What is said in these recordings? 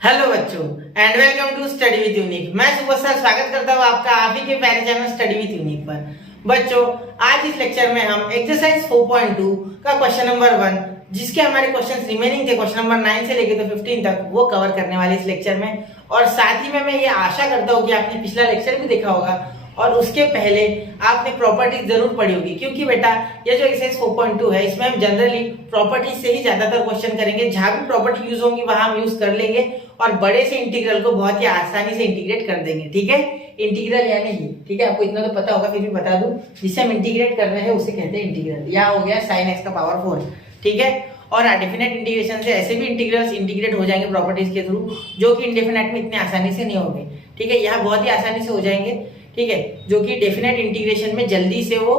Hello बच्चों and welcome to study with unique. मैं सुबह सर स्वागत करता हूँ आपका आप ही के प्यारे चैनल स्टडी विद यूनिक पर। बच्चों आज इस लेक्चर में हम एक्सरसाइज 4.2 का क्वेश्चन नंबर 1 जिसके हमारे क्वेश्चंस रिमेनिंग थे क्वेश्चन नंबर 9 से लेकर तो 15 तक वो कवर करने वाले इस लेक्चर में। और साथ ही में मैं ये आशा करता हूँ कि आपने पिछला लेक्चर भी देखा होगा और उसके पहले आपने प्रॉपर्टीज जरूर पढ़ी होगी, क्योंकि बेटा ये जो एक्सरसाइज 4.2 है इसमें हम जनरली प्रॉपर्टीज से ही ज्यादातर क्वेश्चन करेंगे। जहां भी प्रॉपर्टी यूज होंगी वहां हम यूज कर लेंगे और बड़े से इंटीग्रल को बहुत ही आसानी से इंटीग्रेट कर देंगे। ठीक है, इंटीग्रल यानी ये, ठीक है, आपको इतना तो पता होगा फिर भी बता दूं, जिसे हम इंटीग्रेट कर रहे हैं उसे कहते हैं इंटीग्रल। यह हो गया sin x का पावर 4। ठीक है, और डेफिनेट इंटीग्रेशन से ऐसे भी इंटीग्रल्स इंटीग्रेट हो जाएंगे प्रॉपर्टीज के थ्रू जो कि इंडेफिनेट में इतने आसानी से नहीं होंगे। ठीक है, यहाँ बहुत ही आसानी से हो जाएंगे। ठीक है, जो कि डेफिनेट इंटीग्रेशन में जल्दी से वो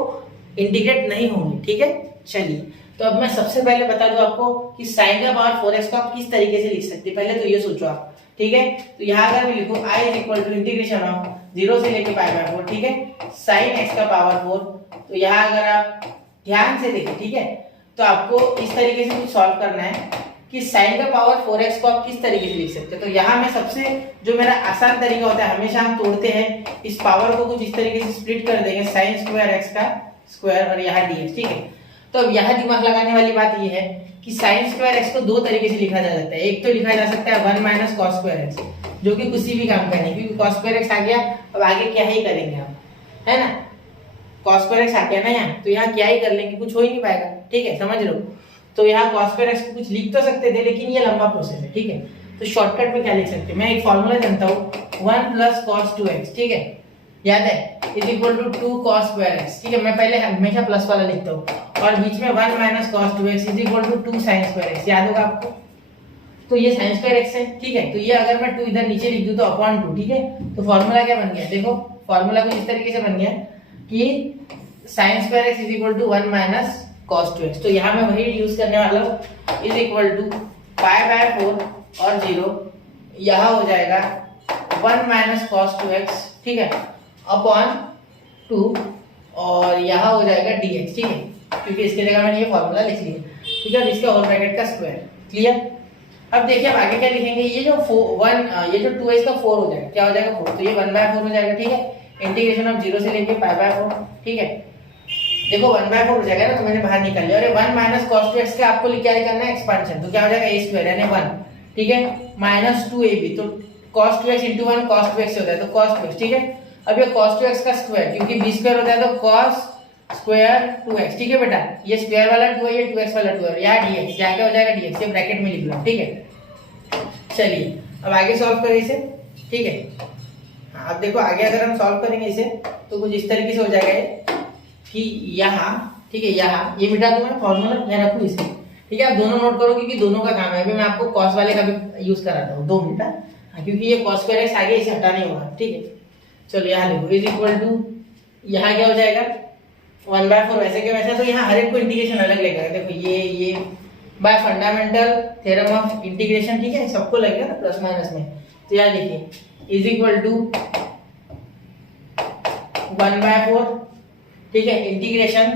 इंटीग्रेट नहीं होंगे। ठीक है, चलिए तो अब मैं सबसे पहले बता दूं आपको कि sin का पावर 4x को आप किस तरीके से लिख सकते हैं। पहले तो ये सोचो आप। ठीक है, तो यहाँ अगर मैं लिखूं i equal to integration of 0 से लेके पाई बाय 4। ठीक है, sin x का पावर 4। तो यहाँ अगर आप ध्यान से देखें, ठीक है, तो आपको इस तरीके से कुछ सॉल्व करना है कि sin का पावर 4x को आप किस तरीके से लिख सकते हैं। तो यहाँ मैं सबसे जो मेरा आसान तरीका होता है, हमेशा हम तोड़ते हैं इस पावर को कुछ इस तरीके से स्प्लिट कर देंगे, sin स्क्वायर x का स्क्वायर और यहाँ dx। ठीक है, तो अब यहाँ दिमाग लगाने वाली बात ये है कि sin स्क्वायर x को दो तरीके से लिखा जा सकता है। एक तो लिखा जा सकता है 1 माइनस cos स्क्वायर x, जो कि किसी भी काम का नहीं, क्योंकि cos स्क्वायर x आ गया, अब आगे क्या ही करेंगे हम, है ना। cos स्क्वायर x आ गया ना यहाँ, तो यहाँ क्या ही कर लेंगे, कुछ हो ही नहीं पाएगा। ठीक है, समझ लो। तो यहाँ cos स्क्वायर x को कुछ लिख तो सकते थे, लेकिन ये लंबा प्रोसेस है। ठीक है, तो शॉर्टकट में क्या लिख सकते हैं, मैं एक फॉर्मूला जानता हूँ 1 प्लस cos 2x। ठीक है, याद है, is equal to 2 cos square x। ठीक है, मैं पहले हमेशा प्लस वाला लिखता हूँ और बीच में 1 minus cos 2x is equal to 2 sin square x। याद होगा आपको, तो ये sin स्क्वायर x है। ठीक है, तो ये अगर मैं 2 इधर नीचे लिख दूं तो अपॉन 2। ठीक है, तो फॉर्मूला क्या बन गया, देखो फॉर्मूला कुछ इस तरीके से बन गया कि sin square x is equal to 1 minus cos 2x। तो यहाँ मैं वही यूज करने वाला हूँ, is equal to pi by 4 और 0, यहाँ हो जाएगा 1 माइनस cos 2x। ठीक है, अपॉन 2 और यहाँ हो जाएगा dx। ठीक है, क्योंकि इसके जगह मैंने ये फॉर्मूला लिख लिया। ठीक है, और इसका होल ब्रैकेट का स्क्वायर। क्लियर। अब देखिए अब आगे क्या लिखेंगे, ये जो 2x का 4 हो जाएगा, क्या हो जाएगा 4, तो ये 1 बाय 4 हो जाएगा। ठीक है, इंटीग्रेशन ऑफ 0 से लेके पाई बाय 4। ठीक है, देखो 1 बाय 4 हो जाएगा ना, तो मैंने बाहर निकाल लिया। और 1 माइनस cos 2x का आपको क्या करना है, एक्सपांशन, तो क्या हो जाएगा a स्क्वायर यानी 1। ठीक है, माइनस 2ab, तो cos 2x into 1 cos 2x होता है, तो cos 2x। ठीक है, अब ये cos 2x का स्क्वायर, क्योंकि b स्क्वायर होता है तो cos स्क्वायर 2x। ठीक है बेटा, ये स्क्वायर वाला 2 है, ये 2x वाला 2 है, यहाँ dx, यहाँ क्या हो जाएगा dx, ये ब्रैकेट में लिख लो। ठीक है, चलिए अब आगे सॉल्व करें इसे। ठीक है, अब देखो आगे अगर हम सॉल्व करेंगे इसे तो कुछ इस तरीके से हो जाएगा ये कि यहाँ, ठीक है, यहाँ ये मिटा दूं मैं फॉर्मूला, मैं रखूं इसे। ठीक है, आप दोनों नोट करो क्योंकि दोनों का काम है। अभी मैं आपको cos वाले का भी यूज कराता हूँ, 2 मिनट, क्योंकि ये cos स्क्वायर x आगे इसे हटाना ही होगा। ठीक है, चलो यहाँ देखो इज इक्वल टू, यहाँ क्या हो जाएगा 1 बाय 4 वैसे के वैसे, तो यहाँ हर एक को इंटीग्रेशन अलग लेगा। देखो ये bye fundamental theorem of integration. ठीक है, सबको लगेगा ना प्लस माइनस में, तो यहाँ देखिए इज इक्वल टू 1 बाय 4। ठीक है, इंटीग्रेशन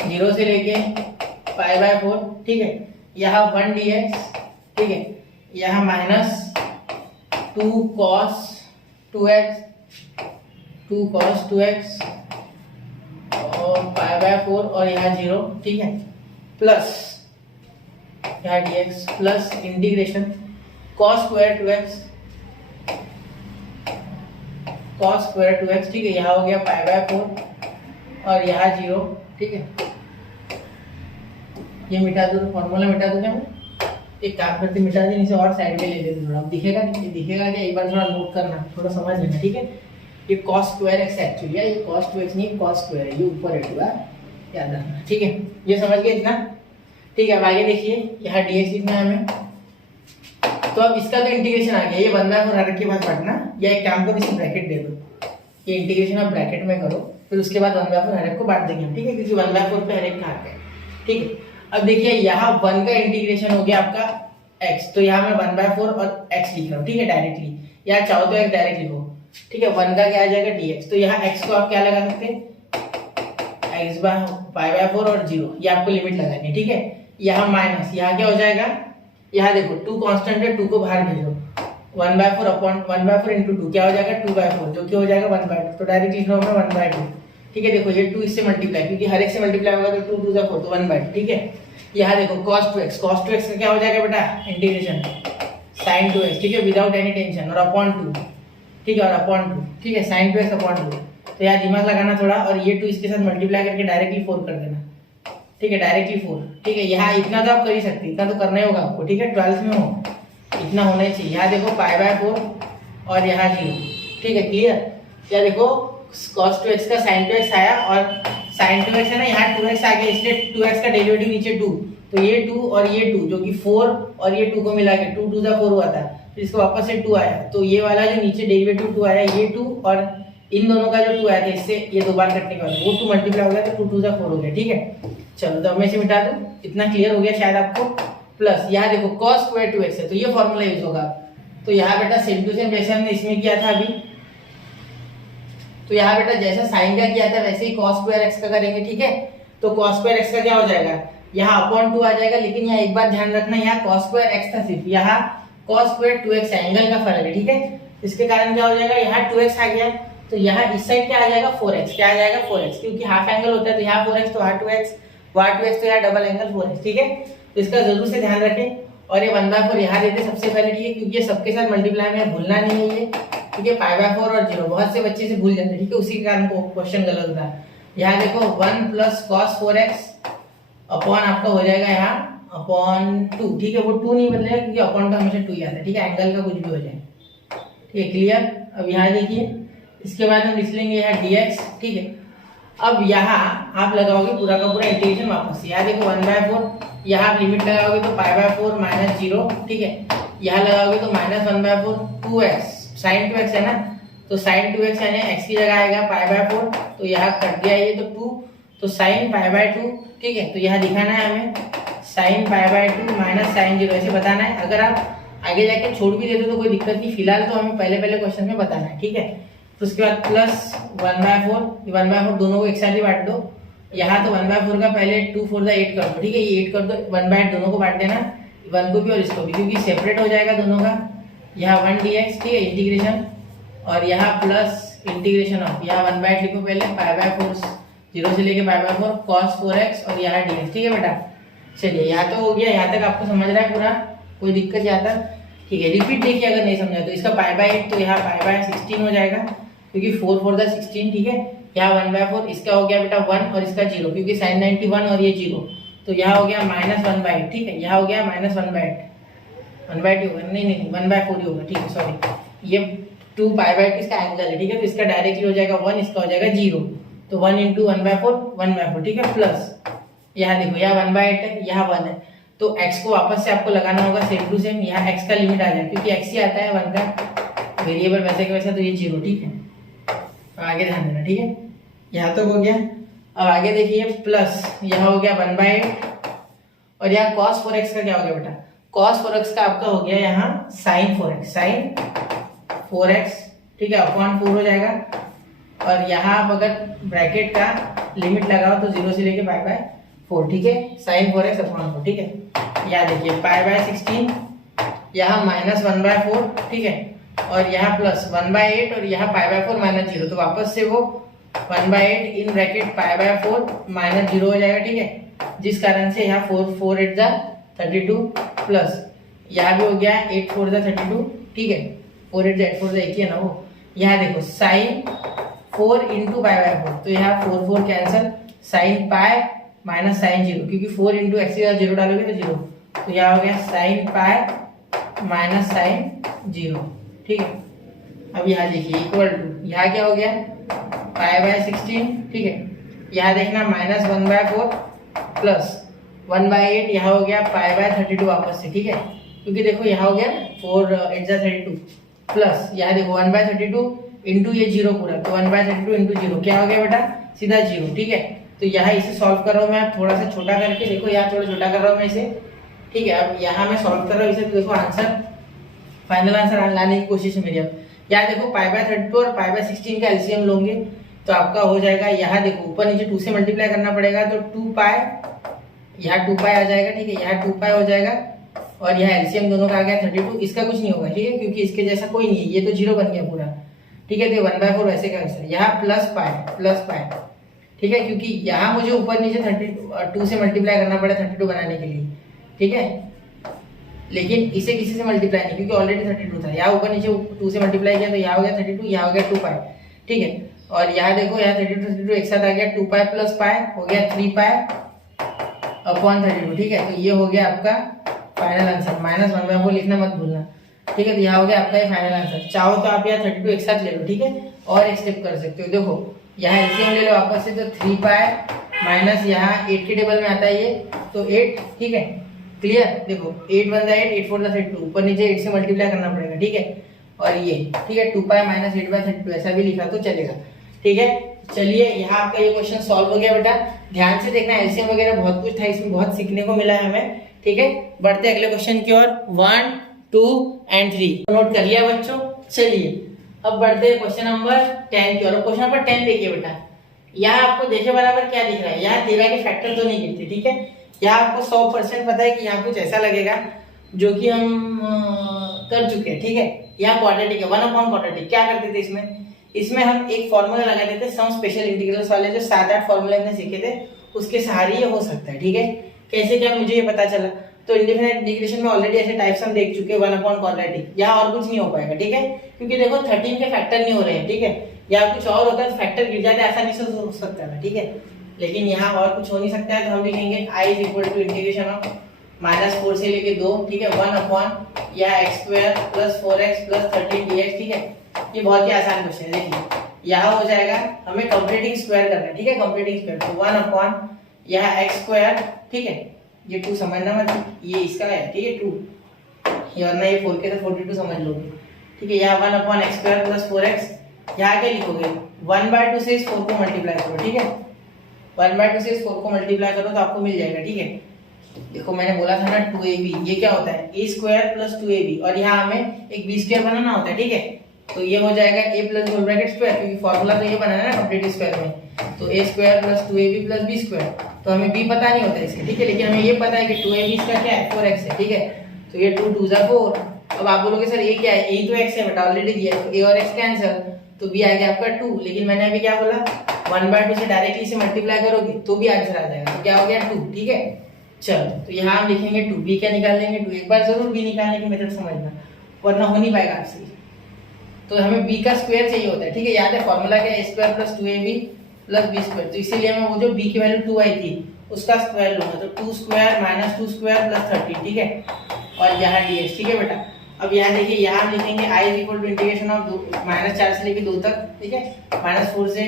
0 से लेके पाई बाय 4। ठीक है, यहाँ 1 dx। ठीक है, यहाँ माइनस 2 cos 2x और पाई बाय 4 और यहाँ 0। ठीक है, प्लस यहाँ dx plus integration cos square 2x। ठीक है, यहाँ हो गया पाई बाय 4 और यहाँ 0। ठीक है, ये मिटा दो, तो फॉर्मूला मिटा दूं क्या मैं, एक काम करते मिटा दें इसे और साइड में ले लेते थोड़ा, दिखेगा नहीं, दिखेगा क्या, एक बार थोड़ा नोट करना, थोड़ा समझ लेना। ठीक है, ये cos स्क्वायर x एक्चुअली है, ये cos 2x नहीं cos स्क्वायर है, ये ऊपर है थोड़ा याद रखना। ठीक है, ये समझ गए इतना। ठीक है, अब आगे देखिए यहाँ dx लिखना है हमें, तो अब इसका तो इंटीग्रेशन आ गया, ये 1 बाय 4 हर के बाद पढ़ना, या एक काम करो इसे ब्रैकेट दे दो, ये इंटीग्रेशन आप ब्रैकेट में करो, फिर उसके बाद 1 बाय 4 हर एक को बांट देंगे हम। ठीक है, क्योंकि 1 बाय 4 पे हर एक का आता है। ठीक है, अब देखिए यहाँ 1 का इंटीग्रेशन हो गया आपका x, तो यहाँ मैं 1 बाय 4 और x लिख रहा हूँ। ठीक है, डायरेक्टली, या चाहो तो x डायरेक्ट लिखो। ठीक है, 1 का क्या आ जाएगा dx, तो यहाँ x को आप क्या लगा सकते हैं, x बाय पाई बाय 4 और 0, ये आपको लिमिट लगानी है। ठीक है, यहाँ माइनस, यहाँ क्या हो जाएगा यहाँ देखो 2 कांस्टेंट है, 2 को बाहर भेजो, 1/4 अपॉन 1/4 इंटू 2 क्या हो जाएगा 2/4, जो कि हो जाएगा 1/2, तो डायरेक्टली लिख रहा हूँ मैं 1/2। ठीक है, देखो ये 2 इससे मल्टीप्लाई, क्योंकि हर एक से मल्टीप्लाई होगा तो 2 2 जा 4, तो 1/2। ठीक है, यहाँ देखो cos 2x, cos 2x का क्या हो जाएगा बेटा इंटीग्रेशन sin 2x, ठीक है, विदाउट एनी टेंशन, और अपॉन 2, ठीक है, और अपॉन 2, ठीक है, sin 2x अपॉन 2। तो यहाँ दिमाग लगाना थोड़ा, और ये 2 इसके साथ मल्टीप्लाई करके डायरेक्टली 4 कर देना, ठीक है, डायरेक्टली 4। ठीक है, यहाँ इतना तो आप कर ही सकते, इतना तो करना ही होगा आपको, ठीक है, 12th में हो, इतना होना ही चाहिए। यहाँ देखो π/4 और यहाँ 0, ठीक है, क्लियर। यहाँ देखो cos 2x का sin 2x आया, और sin 2x है ना, यहाँ 2x आ गया, इसलिए 2x का डेरिवेटिव नीचे 2, तो ये 2 और ये 2 जो कि 4 और ये 2 को मिला के 2 2 4 हुआ था, फिर इसको वापस से 2 आया, तो ये वाला जो नीचे डेरिवेटिव 2 आया, ये 2 और इन दोनों का जो 2 आया था, इससे ये 2 बार कटने के बाद वो 2 मल्टीप्लाई हो गया, तो 2 2 4 हो गया। ठीक है, चलो तो अब मैं इसे मिटा दूं, इतना क्लियर हो गया शायद आपको। प्लस यहाँ देखो cos स्क्वायर 2x है, तो ये फॉर्मूला यूज होगा। तो यहाँ बेटा सेम टू सेम जैसे हमने इसमें किया था अभी, तो यहाँ बेटा जैसा साइन का किया था वैसे ही cos स्क्वायर x का करेंगे। ठीक है, तो cos स्क्वायर x का क्या हो जाएगा, यहाँ अपॉन 2 आ जाएगा, लेकिन यहाँ एक बात ध्यान रखना, यहाँ cos स्क्वायर x था सिर्फ, यहाँ cos स्क्वायर 2x एंगल का फर्क है। ठीक है, इसके कारण क्या हो जाएगा, यहाँ 2x आ गया, तो यहाँ इस साइड क्या आ जाएगा 4x, क्या आ जाएगा 4x, क्योंकि हाफ एंगल होता है, तो यहाँ 4x तो यहाँ 2x, वहाँ 2x तो यहाँ डबल एंगल 4x। ठीक है, तो इसका जरूर से ध्यान रखें। और ये 1/4 यहाँ देते सबसे पहले, ठीक है, क्योंकि ये सबके साथ मल्टीप्लाई में भूलना नहीं है ये, ठीक है, π/4 और 0 बहुत से बच्चे से भूल जाते हैं, ठीक है, उसी के कारण क्वेश्चन गलत होता है। यहाँ देखो 1 प्लस cos 4x अपॉन आपका हो जाएगा यहाँ अपॉन 2, ठीक है, वो 2 नहीं बदलेगा क्योंकि अपॉन का हमेशा 2 ही आता है। ठीक है, एंगल का कुछ भी हो जाए, ठीक है, क्लियर। अब यहाँ देखिए, इसके बाद हम लिख लेंगे यहाँ dx। ठीक है, अब यहाँ आप लगाओगे पूरा का पूरा इंटीग्रेशन वापस, यहाँ देखो 1/4, यहाँ आप लिमिट लगाओगे तो π/4 माइनस 0, ठीक है, यहाँ लगाओगे तो माइनस 1/4 2x, sin 2x है ना, तो sin 2x यानी x की जगह आएगा π/4, तो यहाँ कट गया ये तो 2, तो sin π/2, ठीक है, तो यहाँ दिखाना है हमें sin π/2 माइनस sin 0, ऐसे बताना है। अगर आप आगे जाके छोड़ भी देते तो कोई दिक्कत नहीं, फिलहाल तो हमें पहले पहले क्वेश्चन में बताना है। ठीक है, तो उसके बाद प्लस 1/4 दोनों को एक साथ ही बांट दो, यहाँ तो 1/4 का पहले 2 4 8 कर दो, ठीक है, ये 8 कर दो, 1/8 दोनों को बांट देना, 1 को भी और इसको भी, क्योंकि सेपरेट हो जाएगा दोनों का। यहाँ 1 dx, ठीक है, इंटीग्रेशन, और यहाँ प्लस इंटीग्रेशन ऑफ, यहाँ 1/8 लिखो पहले, π/4 0 से लेके π/4 cos 4x और यहाँ dx। ठीक है बेटा, चलिए यहाँ तो हो गया, यहाँ तक आपको समझ रहा है पूरा, कोई दिक्कत यहाँ तक, ठीक है। रिपीट देखिए अगर नहीं समझा तो, इसका π/8 तो यहाँ π/16 हो जाएगा, क्योंकि 4 4 16, ठीक है, यहाँ 1/4, इसका हो गया बेटा 1 और इसका 0, क्योंकि sin 90 1 और ये 0, तो यहाँ हो गया माइनस 1/8, ठीक है, यहाँ हो गया माइनस 1/8 होगा, नहीं 1/4 ही होगा, ठीक है, सॉरी, ये 2 π/8 इसका एंगल है, ठीक है, तो इसका डायरेक्टली हो जाएगा 1, इसका हो जाएगा 0, तो 1 इंटू 1/4, ठीक है, प्लस यहाँ देखो यहाँ 1/8 है, यहाँ 1 है, तो x को वापस से आपको लगाना होगा सेम टू सेम, यहाँ x का लिमिट आ जाए, क्योंकि x ही आता है 1 का वेरिएबल वैसे के वैसे, तो ये 0, ठीक है, आगे ध्यान देना, ठीक है, यहाँ तक हो गया। अब आगे देखिए प्लस, यहाँ हो गया 1/8, और यहाँ cos 4x का क्या हो गया बेटा, cos 4x का आपका हो गया यहाँ sin 4x, ठीक है, अपॉन 4 हो जाएगा, और यहाँ आप अगर ब्रैकेट का लिमिट लगाओ तो 0 से लेके π/4, ठीक है, sin 4x अपॉन 4, ठीक है, यहाँ देखिए π/16, यहाँ माइनस 1/4, ठीक है, और यहाँ प्लस 1/8, और यहाँ π/4 माइनस 0, तो वापस से वो 1/8 इन ब्रैकेट π/4 माइनस 0 हो जाएगा, ठीक है, जिस कारण से यहाँ 4 8 32 प्लस यहाँ भी हो गया 8 4 32, ठीक है, 4 8 4 एक ही है ना वो। यहाँ देखो sin 4 इंटू π/4, तो यहाँ 4 4 cancel, sin pi minus sin 0, क्योंकि 4 इंटू एक्स 0 डालोगे तो 0, तो यहाँ हो गया sin पाई माइनस sin 0, ठीक है। अब यहाँ देखिए इक्वल टू, यहाँ क्या हो गया π/16, ठीक है, यहाँ देखना माइनस 1/4 प्लस 1/8, यहाँ हो गया π/32 वापस से, ठीक है, क्योंकि देखो यहाँ हो गया 4 8 32 प्लस यहाँ देखो 1/32 इंटू ये 0 पूरा, तो 1/32 इंटू 0 क्या हो गया बेटा, सीधा 0, ठीक है। तो यहाँ इसे सॉल्व कर रहा हूँ मैं थोड़ा सा छोटा करके, देखो यहाँ थोड़ा छोटा कर रहा हूँ मैं इसे, ठीक है। अब यहाँ मैं सॉल्व कर रहा हूँ इसे, तो देखो आंसर, फाइनल आंसर लाने की कोशिश है मेरी। अब यहाँ देखो π/32 और π/16 का एलसीएम लोगे तो आपका हो जाएगा, यहाँ देखो ऊपर नीचे 2 से मल्टीप्लाई करना पड़ेगा, तो 2 पाई, यहाँ 2 पाई आ जाएगा, ठीक है, यहाँ 2 पाई हो जाएगा, और यहाँ एलसीएम दोनों का आ गया 32, इसका कुछ नहीं होगा, ठीक है, क्योंकि इसके जैसा कोई नहीं है, ये तो 0 बन गया पूरा, ठीक है। तो 1/4 वैसे का वैसा, यहाँ प्लस पाई, ठीक है, क्योंकि यहाँ मुझे ऊपर नीचे 32 से मल्टीप्लाई करना पड़ा 32 बनाने के लिए, ठीक है, लेकिन इसे किसी से मल्टीप्लाई नहीं, क्योंकि ऑलरेडी 32 था। यहाँ ऊपर नीचे 2 से मल्टीप्लाई किया तो यहाँ हो गया 32, यहाँ हो गया 2 पाई, ठीक है। और यहाँ देखो, यहाँ 32 एक साथ आ गया, 2 पाई प्लस पाई हो गया 3 पाई अपॉन 32, ठीक है। तो ये हो गया आपका फाइनल आंसर, -1/4 लिखना मत भूलना, ठीक है। तो यहाँ हो गया आपका ये फाइनल आंसर। चाहो तो आप यहाँ 32 एक साथ ले लो, ठीक है, और एक स्टेप कर सकते हो। देखो यहाँ एलसीएम ले लो आपस से, तो 3 पाई माइनस यहाँ 8 के टेबल में आता है ये, तो 8, ठीक है, क्लियर। देखो 8 1 8, 8 4 32, ऊपर नीचे 8 से मल्टीप्लाई करना पड़ेगा, ठीक है। और ये, ठीक है, 2 पाई माइनस 8/32 ऐसा भी लिखा तो चलेगा, ठीक है। चलिए यहाँ आपका ये क्वेश्चन सॉल्व हो गया बेटा। ध्यान से देखना, एलसीएम वगैरह बहुत कुछ था इसमें, बहुत सीखने को मिला है हमें, ठीक है। बढ़ते अगले क्वेश्चन की ओर, 1 2 एंड 3 नोट कर लिया बच्चों। चलिए अब बढ़ते हैं क्वेश्चन नंबर 10 की ओर। क्वेश्चन नंबर 10 देखिए बेटा, यहाँ आपको देखे बराबर क्या दिख रहा है, यहाँ 13 के फैक्टर तो नहीं गिनते, ठीक है। यहाँ आपको 100% पता है कि यहाँ कुछ ऐसा लगेगा जो कि हम कर चुके हैं, ठीक है। यहाँ क्वाड्रेटिक है, 1/क्वाड्रेटिक। क्या करते थे इसमें हम एक फॉर्मूला लगाते थे, सम स्पेशल इंटीग्रल्स वाले, जो 7-8 फॉर्मूले हमने सीखे थे, उसके सहारे ये हो सकता है, ठीक है। कैसे क्या मुझे ये पता चला, तो इंडिफिनिट इंटीग्रेशन में ऑलरेडी ऐसे टाइप्स हम देख चुके हैं, 1/क्वाड्रेटिक। यहाँ और कुछ नहीं हो पाएगा, ठीक है, क्योंकि देखो 13 के फैक्टर नहीं हो रहे हैं, ठीक है। यहाँ कुछ और होता है तो फैक्टर गिर जाते, आसानी से हो सकता है, ठीक है। लेकिन यहाँ और कुछ हो नहीं सकता है, तो हम लिखेंगे I = इंटीग्रेशन ऑफ -4 से लेके 2, ठीक है, 1/, या x² + 4x + 13 dx, ठीक है। ये बहुत ही आसान क्वेश्चन है, देखिए यहाँ हो जाएगा, हमें कंप्लीटिंग स्क्वायर करना है, ठीक है, कंप्लीटिंग स्क्वायर, तो 1/, यहाँ x², ठीक है, ये 2 समझना मत, ये इसका है, ठीक है, 2, ये वरना ये 4 के तो 42 समझ लोगे, ठीक है। यहाँ 1/x² + 4x, यहाँ क्या लिखोगे, 1/2 से इस 4 को मल्टीप्लाई करो, ठीक है, 1/2 से इस 4 को मल्टीप्लाई करो तो आपको मिल जाएगा, ठीक है। देखो मैंने बोला था ना 2ab, ये क्या होता है, a² + 2ab, और यहाँ हमें एक b² बनाना होता है, ठीक है। तो ये हो जाएगा a + होल ब्रैकेट स्क्वायर, क्योंकि फॉर्मूला तो ये बनाना है ना कंप्लीट स्क्वायर में, तो a² + 2ab + b², तो हमें b पता नहीं होता इसके, ठीक है, लेकिन हमें ये पता है कि 2ab इसका क्या है, 4x है, ठीक है। तो ये 2 2 4। अब आप बोलोगे सर ये क्या है, यही तो x है बेटा, ऑलरेडी दिया है, तो a और x कैंसिल, तो b आ गया आपका 2, लेकिन मैंने अभी क्या बोला, 1/2 से डायरेक्टली इसे मल्टीप्लाई करोगे तो भी आंसर आ जाएगा, तो क्या हो गया 2, ठीक है। चलो तो यहाँ हम लिखेंगे 2, b क्या निकाल लेंगे 2, एक बार जरूर b निकालने की मेथड समझना, वरना हो नहीं पाएगा आपसे। तो हमें b का स्क्वायर चाहिए होता है, ठीक है, याद है फॉर्मूला क्या है, a² + 2ab + b², तो इसीलिए मैं वो जो b की वैल्यू 2 आई थी उसका स्क्वायर लूंगा, तो 2² - 2² + 13, ठीक है, और यहाँ dx, ठीक है बेटा। अब यहाँ देखिए, यहाँ हम लिखेंगे I = इंटीग्रेशन ऑफ -4 से लेके 2 तक, ठीक है, -4 से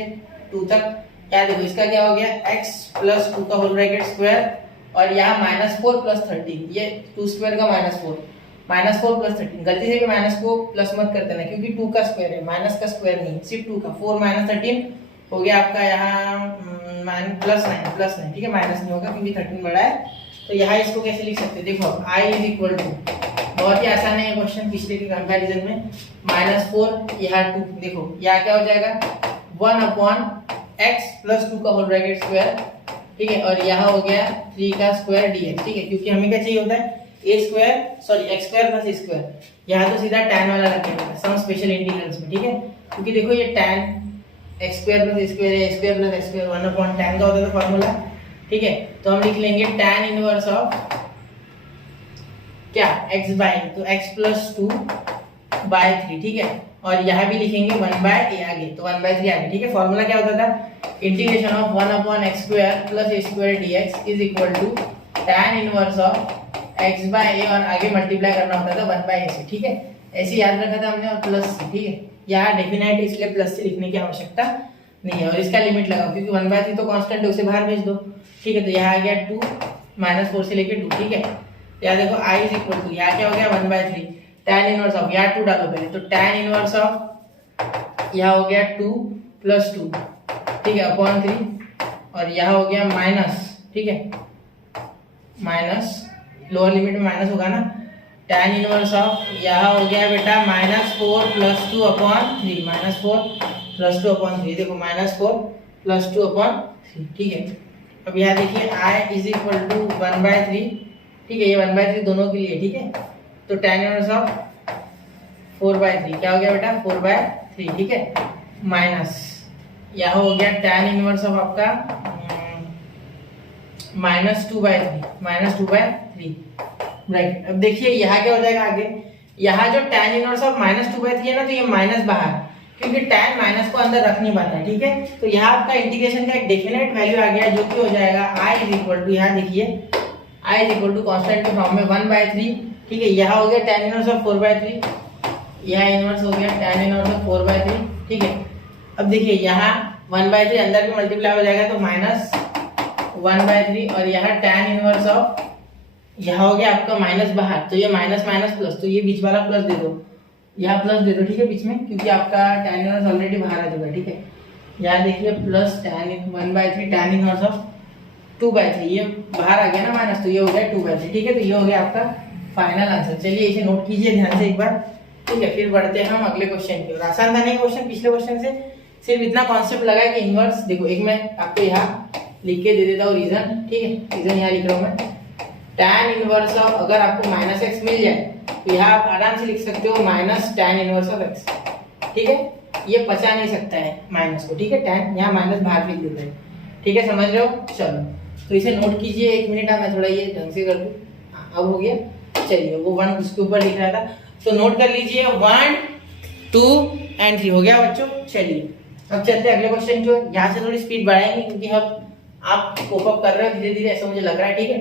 2 तक। क्या देखो इसका क्या हो गया, x + 2 का होल ब्रैकेट स्क्वायर, और यहाँ -4 + 13, ये 2² का -4 + 13, गलती से भी माइनस को प्लस मत कर देना, क्योंकि 2 का स्क्वायर है, माइनस का स्क्वायर नहीं, सिर्फ 2 का। 4 - 13 हो गया आपका यहाँ +9, ठीक है, माइनस नहीं होगा क्योंकि 13 बड़ा है। तो यहाँ इसको कैसे लिख सकते हैं, देखो I = बहुत ही आसान है ये क्वेश्चन पिछले के कंपैरिजन में, -4 यहाँ 2, देखो यहाँ क्या हो जाएगा 1/x + 2 का होल ब्रैकेट स्क्वायर, ठीक है, और यहाँ हो गया 3 का स्क्वायर dx, ठीक है, क्योंकि हमें क्या चाहिए होता है x² + a², यहाँ तो सीधा tan वाला रखेगा सम स्पेशल इंटीग्रल्स में, ठीक है, क्योंकि देखो ये tan x² + a² + x² 1/tan का होता था फॉर्मूला, ठीक है। तो हम लिख लेंगे tan इनवर्स ऑफ क्या x/, तो x + 2/3, ठीक है, और यहाँ भी लिखेंगे 1/a आगे, तो 1/3 आगे, ठीक है। फॉर्मूला क्या होता था, integration of 1/x² + a² dx = tan inverse of x/a, और आगे मल्टीप्लाई करना होता था 1/a से, ठीक है, ऐसे याद रखा था हमने, और प्लस से, ठीक है। यहाँ डेफिनेट इसलिए प्लस से लिखने की आवश्यकता नहीं है, और इसका लिमिट लगाओ, क्योंकि 1/3 तो कांस्टेंट है, उसे बाहर भेज दो, ठीक है। तो यहाँ आ गया 2 -4 से लेके 2, ठीक है। यहाँ देखो I = यहाँ क्या हो गया 1/3, tan इनवर्स ऑफ, यहाँ 2 डालो पहले, तो tan इनवर्स ऑफ यहाँ हो गया 2 + 2, ठीक है, /3, और यहाँ हो गया माइनस, ठीक है, माइनस, लोअर लिमिट में माइनस होगा ना, tan इनवर्स ऑफ यहाँ हो गया बेटा -4 + 2/3, -4 + 2/3, देखो -4 + 2/3, ठीक है। अब यहाँ देखिए I = 1/3, ठीक है, ये 1/3 दोनों के लिए, ठीक है। तो tan इनवर्स ऑफ 4/3 क्या हो गया बेटा 4/3, ठीक है, माइनस यहाँ हो गया tan इनवर्स ऑफ आपका -2/3 राइट। अब देखिए यहाँ क्या हो जाएगा आगे, यहाँ जो tan इनवर्स ऑफ -2/3 है ना, तो ये माइनस बाहर, क्योंकि tan माइनस को अंदर रख नहीं पाता है, ठीक है। तो यहाँ आपका इंटीग्रेशन का एक डेफिनेट वैल्यू आ गया जो कि हो जाएगा I इज इक्वल टू, यहाँ देखिए I is equal to constant के फॉर्म में 1/3, ठीक है। यहाँ हो गया tan इनवर्स ऑफ 4/3, यहाँ इनवर्स हो गया tan इनवर्स ऑफ 4/3, ठीक है। अब देखिए यहाँ 1/3 अंदर भी मल्टीप्लाई हो जाएगा तो -1/3, और यहाँ tan इनवर्स ऑफ, यहाँ हो गया आपका माइनस बाहर, तो ये माइनस माइनस प्लस, तो ये बीच वाला प्लस दे दो, यहाँ प्लस दे दो, ठीक है, बीच में, क्योंकि आपका tan इनवर्स ऑलरेडी बाहर आ चुका है, ठीक है। यहाँ देखिए plus tan 1/3 tan inverse of 2/3, ये बाहर आ गया ना माइनस, तो ये हो गया 2/3, ठीक है। तो ये हो गया आपका फाइनल आंसर। चलिए इसे नोट कीजिए ध्यान से एक बार, ठीक है। फिर बढ़ते हैं हम अगले क्वेश्चन की ओर। आसान था नहीं क्वेश्चन, पिछले क्वेश्चन से सिर्फ इतना कॉन्सेप्ट लगा है कि इनवर्स, देखो एक मैं आपको यहाँ लिख के दे देता हूँ रीजन, ठीक है, रीजन यहाँ लिख रहा हूँ मैं। tan इनवर्स ऑफ, अगर आपको -x मिल जाए तो यहाँ आप आराम से लिख सकते हो -tan इनवर्स ऑफ x, ठीक है। ये बचा नहीं सकता है माइनस को, ठीक है, tan यहाँ माइनस बाहर लिख देते हैं, ठीक है, समझ रहे हो। चलो तो इसे नोट कीजिए, एक मिनट मैं थोड़ा ये ढंग से कर दूं, अब हो गया। चलिए वो 1 उसके ऊपर लिख रहा था, तो नोट कर लीजिए 1 2 और 3 हो गया बच्चों। चलिए अब चलते हैं अगले क्वेश्चन की ओर। यहाँ से थोड़ी स्पीड बढ़ाएंगे क्योंकि हम आप कोप अप कर रहे हो धीरे धीरे, ऐसा मुझे लग रहा है, ठीक है।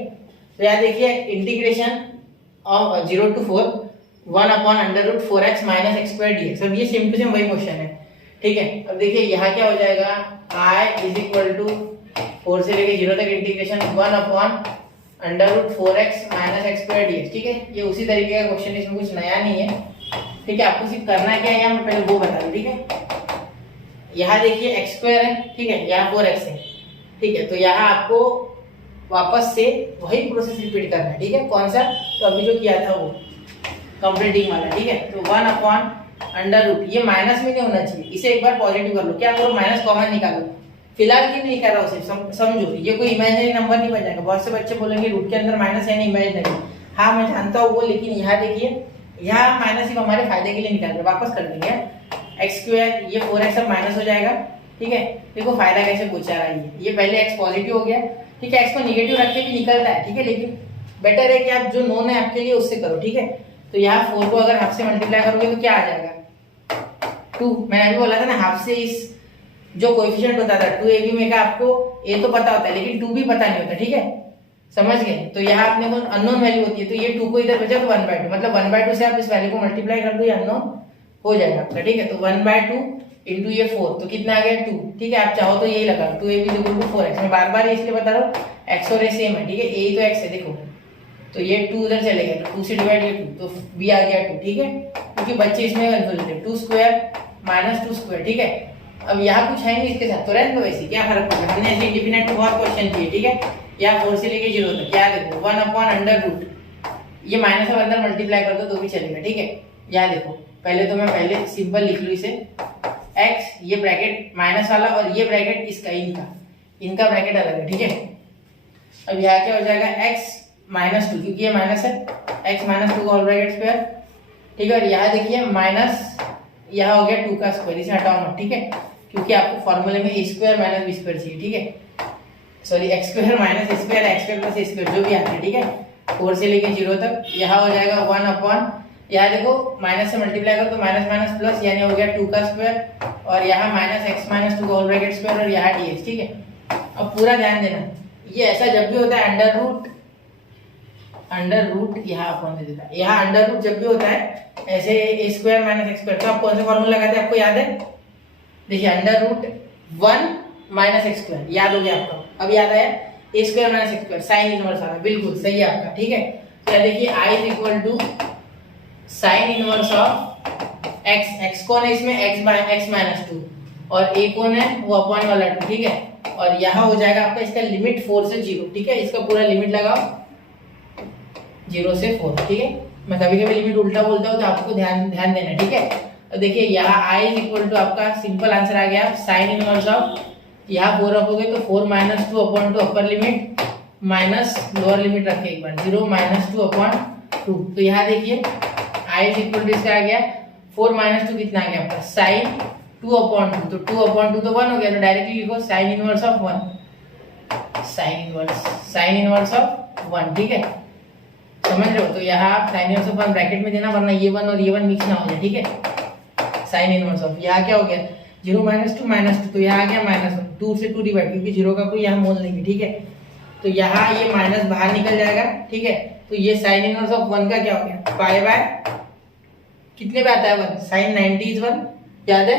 तो यहाँ देखिए integration of 0 to 4 1/√4x - x² dx। अब ये सेम टू सेम वही क्वेश्चन है, ठीक है। अब देखिए यहाँ क्या हो जाएगा, I इज इक्वल टू 4 से लेके 0 तक इंटीग्रेशन 1/√4x - x² dx, ठीक है। ये उसी तरीके का क्वेश्चन है, इसमें कुछ नया नहीं है, ठीक है। आपको सिर्फ करना क्या है, मैं पहले वो बता दूं, ठीक है। यहाँ देखिए x² है, ठीक है, यहाँ 4x है, ठीक है। तो यहाँ आपको वापस से वही प्रोसेस रिपीट करना है, ठीक है। कौन सा, तो अभी जो किया था वो कंप्लीटिंग वाला, ठीक है। तो 1/√, ये माइनस में नहीं होना चाहिए, इसे एक बार पॉजिटिव कर लो, क्या करो माइनस कॉमन निकालो। फिलहाल की नहीं कर रहा हूँ, सिर्फ समझो, ये कोई इमेजिनरी नंबर नहीं बन जाएगा। बहुत से बच्चे बोलेंगे रूट के अंदर माइनस है नहीं इमेजिनरी, हाँ मैं जानता हूँ वो, लेकिन यहाँ देखिए यहाँ माइनस सिर्फ हमारे फायदे के लिए निकाल रहे, वापस कर देंगे x², ये 4x अब माइनस हो जाएगा, ठीक है। देखो फायदा कैसे पूछा रहा है, ये पहले x पॉजिटिव हो गया, ठीक है। x को निगेटिव रख के भी निकलता है, ठीक है, लेकिन बेटर है कि आप जो नोन है आपके लिए उससे करो, ठीक है। तो यहाँ 4 को अगर हाफ से मल्टीप्लाई करोगे तो क्या आ जाएगा 2। मैंने अभी बोला था ना हाफ से इस जो कोएफिशिएंट होता था 2ab में का, आपको a तो पता होता है लेकिन 2 भी पता नहीं होता, ठीक है, समझ गए। तो यहाँ अपने को अननोन वैल्यू होती है, तो ये 2 को इधर बचा तो 1/2, मतलब 1/2 से आप इस वैल्यू को मल्टीप्लाई कर दो, ये अननोन हो जाएगा आपका, ठीक है। तो 1/2 इंटू ये 4, तो कितना आ गया 2, ठीक है। आप चाहो तो यही लगा 2ab इक्वल टू 4x, मैं बार बार इसलिए बता रहा हूँ x और a सेम है, ठीक है, a तो x है, देखो तो ये 2 उधर चले गए, तो 2 से डिवाइड ये 2, तो b आ गया 2, ठीक है, क्योंकि बच्चे इसमें कंफ्यूज होते हैं, 2² - 2², ठीक है। अब यहाँ कुछ है नहीं इसके साथ, तो रहने दो वैसे, क्या फर्क पड़ता है, हमने ऐसे इंडिपेंडेंट बहुत क्वेश्चन किए, ठीक है। यहाँ 4 से लेके 0 तक क्या देखो 1/√, ये माइनस और अंदर मल्टीप्लाई कर दो तो भी चलेगा, ठीक है। यहाँ देखो पहले तो मैं पहले सिंपल लिख लूँ इसे, x ये ब्रैकेट माइनस वाला और ये ब्रैकेट इसका, इनका ब्रैकेट अलग है, ठीक है। अब यहाँ क्या हो जाएगा x -2, क्योंकि ये माइनस है, x -2 का होल ब्रैकेट स्क्वायर, ठीक है। और यहाँ देखिए माइनस, यहाँ हो गया 2 का स्क्वायर, इसे हटाओ मत, ठीक है, क्योंकि आपको फॉर्मूले में a² - b² चाहिए, ठीक है, sorry x² - a² x² + a² जो भी आता है, ठीक है। 4 से लेके 0 तक, यहाँ हो जाएगा 1/, यहाँ देखो माइनस से मल्टीप्लाई करो तो माइनस माइनस प्लस, यानी हो गया 2 का स्क्वायर, और यहाँ -x - 2 का होल ब्रैकेट स्क्वायर, और यहाँ dx, ठीक है। अब पूरा ध्यान देना, ये ऐसा जब भी होता है अंडर रूट यहाँ अपन दे देता है, यहाँ अंडर रूट जब भी होता है ऐसे a² - x², तो आप कौन सा फॉर्मूला लगाते हैं, आपको याद है, देखिए √1 - x², याद हो गया आपको, अब याद आया, a² - x², साइन इनवर्स आ रहा, बिल्कुल सही है आपका, ठीक है। तो देखिए I is equal to sine inverse of x कौन है इसमें, x - 2, और a कौन है वो अपॉन वाला 2, ठीक है। और यहाँ हो जाएगा आपका इसका लिमिट 4 से 0, ठीक है, इसका पूरा लिमिट लगाओ 0 से 4, ठीक है। मैं कभी कभी लिमिट उल्टा बोलता हूँ तो आपको ध्यान देना, ठीक है। तो देखिए यहाँ I इज इक्वल टू आपका सिंपल आंसर आ गया साइन इनवर्स ऑफ, यहाँ 4 रखोगे तो 4 - 2/2 upper limit minus lower limit रखे एक बार 0 माइनस 2/2। तो यहाँ देखिए आई इज इक्वल टू इसका आ गया 4 माइनस 2 कितना आ गया आपका साइन 2/2। तो 2/2 तो 1 हो गया, तो डायरेक्टली लिखो sign inverse of 1, sign inverse of 1। ठीक है, समझ रहे हो? तो यहाँ आप साइन इनवर्स ऑफ 1 ब्रैकेट में देना, वरना ये 1 और ये 1 मिक्स ना हो जाए। ठीक है, साइन इनवर्स ऑफ यहाँ क्या हो गया 0 माइनस 2 तो यहाँ आ गया -1, 2 से 2 डिवाइड, क्योंकि 0 का कोई यहाँ मोल नहीं है। ठीक है, तो यहाँ ये माइनस बाहर निकल जाएगा। ठीक है, तो ये साइन इनवर्स ऑफ 1 का क्या हो गया पाई बाय कितने पे आता है 1, साइन 90 इज 1, याद है?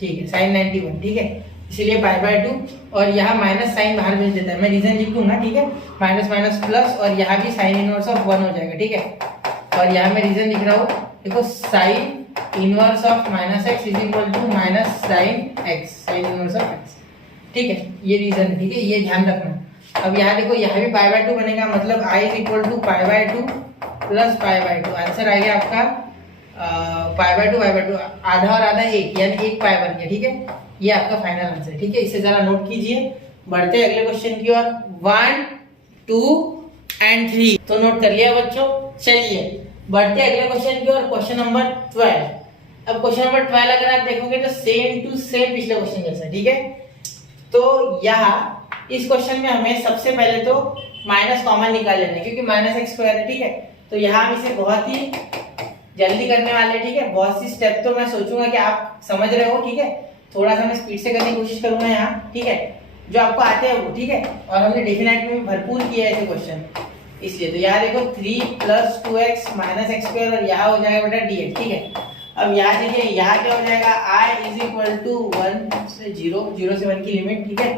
ठीक है, साइन 91। ठीक है, इसीलिए पाई बाय 2, और यहाँ माइनस साइन बाहर भेज देता है, मैं रीजन लिख दूंगा। ठीक है, माइनस माइनस प्लस, और यहाँ भी साइन इनवर्स ऑफ 1 हो जाएगा। ठीक है, और यहाँ मैं रीजन लिख रहा हूँ, देखो sine inverse of minus x is equal to minus sine x, sine inverse of x. ठीक है, ये रीजन है। ठीक है, ये ध्यान रखना। अब यहाँ देखो, यहाँ भी पाई बाय 2 बनेगा, मतलब I is equal to pi by 2 plus pi by 2। Answer आ गया आपका पाई बाय 2, आधा और आधा एक, यानी एक पाई बन गया। ठीक है, ये आपका फाइनल आंसर है। ठीक है, इसे जरा नोट कीजिए। बढ़ते अगले क्वेश्चन की ओर, 1, 2 एंड 3 तो नोट कर लिया बच्चों। चलिए बढ़ते अगले क्वेश्चन की ओर, क्वेश्चन नंबर 12। अब क्वेश्चन नंबर 12 अगर आप देखोगे तो सेम टू सेम पिछले क्वेश्चन जैसा। ठीक है, तो यहाँ इस क्वेश्चन में हमें सबसे पहले तो माइनस कॉमन निकाल लेना है, क्योंकि माइनस एक्स स्क्वायर है। ठीक है, तो यहाँ हम इसे बहुत ही जल्दी करने वाले हैं। ठीक है, बहुत सी स्टेप तो मैं सोचूंगा कि आप समझ रहे हो। ठीक है, थोड़ा सा मैं स्पीड से करने की कोशिश करूंगा यहाँ। ठीक है, जो आपको आते हैं वो। ठीक है, और हमने डेफिनेट में भरपूर किया है ऐसे क्वेश्चन, इसलिए। तो यहाँ देखो 3 + 2x माइनस एक्स स्क्वायर, और यहाँ हो जाएगा बेटा dx। ठीक है, अब यहाँ देखिए, यहाँ क्या हो जाएगा i इज इक्वल टू 1 से 0, 0 से 1 की लिमिट। ठीक है,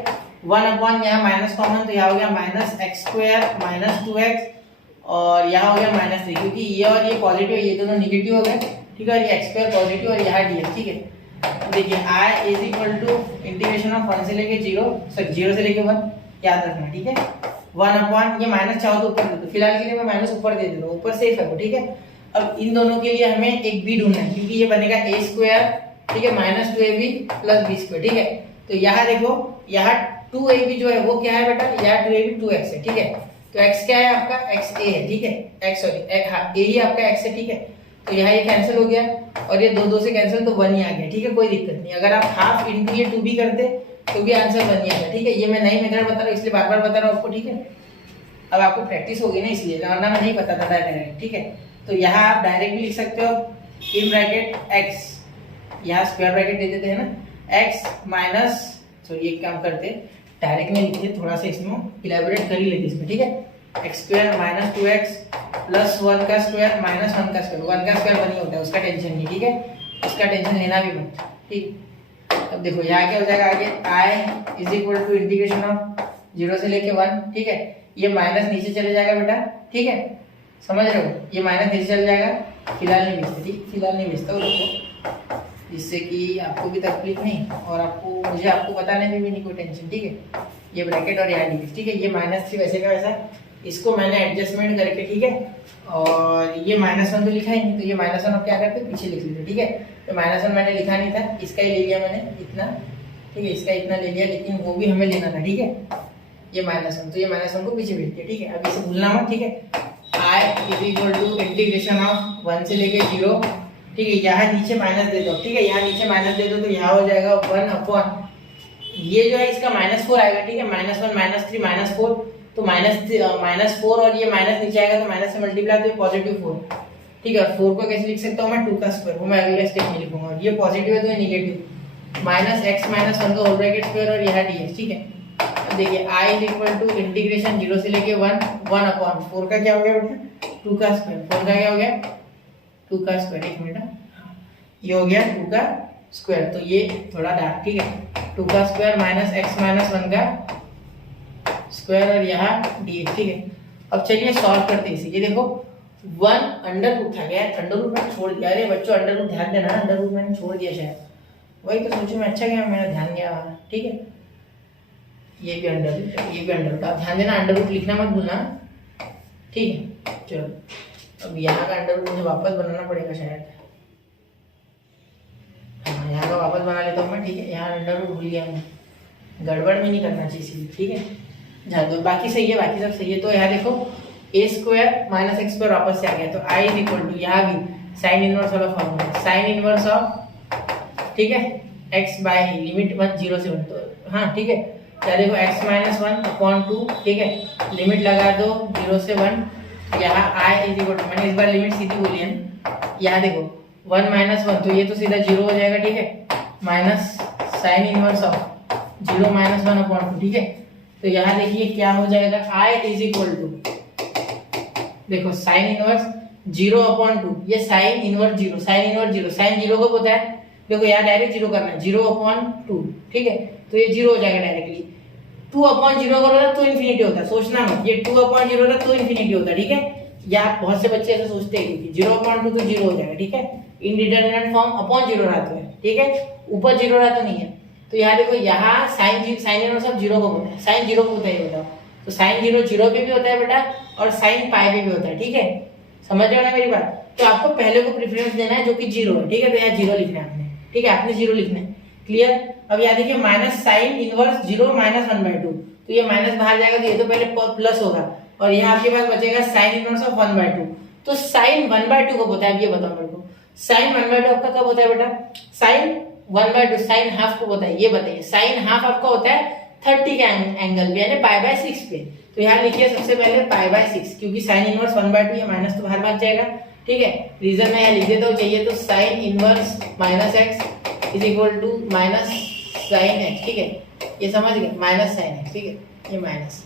1 यहाँ माइनस कॉमन, तो यहाँ हो गया minus x square minus 2x, और यहाँ हो गया -3, क्योंकि ये और ये पॉजिटिव है, ये दोनों निगेटिव हो गए। ठीक है, और ये x स्क्वायर पॉजिटिव, और यहाँ dx। ठीक है, देखिए i is equal to integration of 1 से लेके 0 से लेके 1, याद रखना। ठीक है, 1 ये माइनस चाहो तो ऊपर दे दो, फिलहाल के लिए मैं माइनस ऊपर दे रहा हूँ, ऊपर सेफ है वो। ठीक है, अब इन दोनों के लिए हमें एक b ढूंढना है, क्योंकि ये बनेगा a स्क्वायर। ठीक है, -2ab + b स्क्वायर। ठीक है, तो यहाँ देखो, यहाँ 2ab जो है वो क्या है बेटा, यहाँ 2ab 2x है। ठीक है, तो x क्या है आपका, x a है। ठीक है, x सॉरी हाँ a ही आपका x है। ठीक है, तो यहाँ ये कैंसिल हो गया, और ये 2 से कैंसिल, तो 1 ही आ गया। ठीक है, कोई दिक्कत नहीं। अगर आप हाफ इंटू ये 2b करते तो भी आंसर 1 ही आता। ठीक है, ये मैं नई मेथड बता रहा हूँ, इसलिए बार बार बता रहा हूँ आपको। ठीक है, अब आपको प्रैक्टिस होगी ना, इसलिए, वरना मैं नहीं पता था डायरेक्ट। ठीक है, तो यहाँ आप डायरेक्टली लिख सकते हो इन ब्रैकेट x, यहाँ स्क्वायर ब्रैकेट दे देते हैं ना, x माइनस, सॉरी एक काम करते डायरेक्ट में लिखते, थोड़ा सा इसमें इलेबोरेट कर ही लेते इसमें। ठीक है, x square minus 2x plus 1 का स्क्वायर माइनस 1 का स्क्वायर, 1 का स्क्वायर 1 ही होता है, उसका टेंशन नहीं। ठीक है, उसका टेंशन लेना भी मत। ठीक, अब देखो यहाँ क्या हो जाएगा आगे, i is equal to integration of 0 से लेके 1। ठीक है, ये माइनस नीचे चले जाएगा बेटा। ठीक है, समझ रहे हो, ये माइनस नीचे चल जाएगा, फिलहाल नहीं भेजते। ठीक, फिलहाल नहीं भेजता वो लोग, जिससे कि आपको भी तकलीफ नहीं, और मुझे आपको बताने में भी नहीं कोई टेंशन। ठीक है, ये ब्रैकेट और यहाँ डी। ठीक है, ये -3 वैसे का वैसा, इसको मैंने एडजस्टमेंट करके, ठीक है, और ये -1 तो लिखा ही नहीं, तो ये -1 अब क्या करते पीछे लिख लेते। ठीक है, तो -1 मैंने लिखा नहीं था, इसका ही ले लिया मैंने इतना। ठीक है, इसका इतना ले लिया, लेकिन वो भी हमें लेना था। ठीक है, ये -1, तो ये -1 को पीछे भेज दिया। ठीक है, अब इसे भूलना मत। ठीक है, i is equal to integration of 1 से लेके 0। ठीक है, यहाँ नीचे माइनस दे दो। ठीक है, यहाँ नीचे माइनस दे दो, तो यहाँ हो जाएगा 1/, ये जो है इसका -4 आएगा। ठीक है, -1 -3 -4, तो -4, और ये माइनस नीचे आएगा तो माइनस से मल्टीप्लाई, तो ये +4। ठीक है, और 4 को कैसे लिख सकता हूँ मैं, 2 का स्क्वायर, वो मैं अगले स्टेप में लिखूंगा। और ये पॉजिटिव है तो ये निगेटिव, -x - 1 का होल ब्रैकेट स्क्वायर, और यहाँ dx। ठीक है, अब देखिए i is equal to integration 0 से लेके 1/4 का क्या हो गया बेटा, 2 का स्क्वायर। 4 का क्या हो गया, 2 का स्क्वायर। एक मिनट, ये हो गया 2 का स्क्वायर, तो ये थोड़ा डार्क। ठीक है, 2 का स्क्वायर -x - 1 का स्क्वायर, और यहाँ dx। ठीक है, अब चलिए सॉल्व करते हैं इसे। ये देखो 1 अंडर रूट था, गया अंडर रूट मैंने छोड़ दिया। अरे बच्चों, अंडर रूट ध्यान देना, अंडर रूट मैंने छोड़ दिया शायद, वही तो सोचो मैं, अच्छा गया मेरा ध्यान गया। ठीक है, ये भी अंडर रूट, ये भी अंडर रूट, आप ध्यान देना, अंडर रूट लिखना मत भूलना। ठीक है, चलो अब यहाँ का अंडर रूट मुझे वापस बनाना पड़ेगा शायद, हाँ यहाँ का वापस बना लेता हूँ मैं। ठीक है, यहाँ अंडर रूट भूल गया मैं, गड़बड़ में नहीं करना चाहिए इसीलिए। ठीक है, ध्यान दो, बाकी सही है, बाकी सब सही है। तो यहाँ देखो a square minus x square वापस से आ गया, तो i इज इक्वल टू यहाँ भी साइन इनवर्स वाला फॉर्मूला, साइन इनवर्स ऑफ, ठीक है, x बाय लिमिट 1 0 से 1, तो हाँ ठीक है। क्या देखो x माइनस 1 अपॉन 2, ठीक है, लिमिट लगा दो 0 से 1, यहाँ i इज इक्वल टू, मैंने इस बार लिमिट सीधी बोली है, यहाँ देखो 1 माइनस 1, तो ये तो सीधा 0 हो जाएगा, ठीक है, minus sign inverse of 0 minus 1 upon 2, ठीक है। तो यहाँ देखिए क्या हो जाएगा, i इज इक्वल टू, देखो साइन इनवर्स 0 अपॉन 2, ये sine inverse 0, sine inverse 0, sine 0 को पता है, देखो यहाँ डायरेक्ट 0 करना है, 0 अपॉन 2, ठीक है, तो ये 0 हो जाएगा डायरेक्टली। 2 अपॉन 0 करोगे तो इन्फिनिटी होता है, सोचना मत, ये 2 अपॉन 0 होता तो इन्फिनिटी होता, ठीक है। या बहुत से बच्चे ऐसे सोचते हैं कि 0 अपॉन 2 तो 0 हो जाएगा, ठीक है, इनडिटरमिनेट फॉर्म अपॉन 0 रहता है, ठीक है, ऊपर 0 रहता नहीं है। तो यहाँ देखो यहाँ साइन इनवर्स ऑफ 0 को होता है, साइन 0 को होता है, बताओ, तो साइन 0 0 पे भी होता है बेटा, और साइन पाई पे भी होता है, ठीक है, समझ रहे हो ना मेरी बात। तो आपको पहले को प्रेफरेंस देना है जो कि 0 है, ठीक है, तो यहाँ 0 लिखना है आपने, ठीक है, आपने 0 लिखना है, क्लियर। अब यहाँ देखिए माइनस साइन इनवर्स 0 माइनस 1/2, तो ये माइनस बाहर जाएगा, तो ये तो पहले प्लस होगा, और यहाँ आपके पास बचेगा साइन इनवर्स ऑफ 1/2, तो साइन 1/2 कब होता है, अब ये बताओ मेरे को, साइन 1/2 आपका कब होता है बेटा, साइन 1/2 साइन हाफ को होता है, ये बताइए, साइन हाफ आपका होता है 30 के एंगल पे, यानी π/6 पे। तो यहाँ लिखिए सबसे पहले π/6, क्योंकि साइन इनवर्स 1/2, ये माइनस तो बाहर भाग जाएगा, ठीक है। रीजन मैं यहाँ लिख देता हूँ, चाहिए तो sine inverse minus x is equal to minus sine x, ठीक है, ये समझ गए, माइनस साइन एक्स, ठीक है, ये माइनस,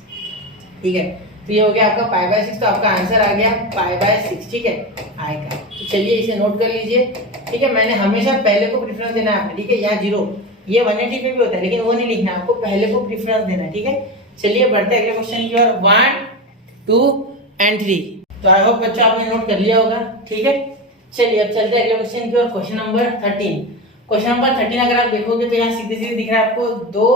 ठीक है। तो ये हो गया आपका π/6, तो आपका आंसर आ गया π/6, ठीक है, आएगा। तो चलिए इसे नोट कर लीजिए, ठीक है। मैंने हमेशा पहले को प्रेफरेंस देना है आपने, ठीक है, यहाँ 0, ये 180 पे भी होता है, लेकिन वो नहीं लिखना, आपको पहले को प्रेफरेंस देना है, ठीक है। चलिए बढ़ते हैं अगले क्वेश्चन की ओर, 1 2 एंड 3। तो आई होप बच्चों आपने नोट कर लिया होगा, ठीक है। चलिए अब चलते हैं अगले क्वेश्चन की ओर, क्वेश्चन नंबर 13। क्वेश्चन नंबर 13 अगर आप देखोगे तो यहाँ सीधे सीधे दिख रहा है आपको दो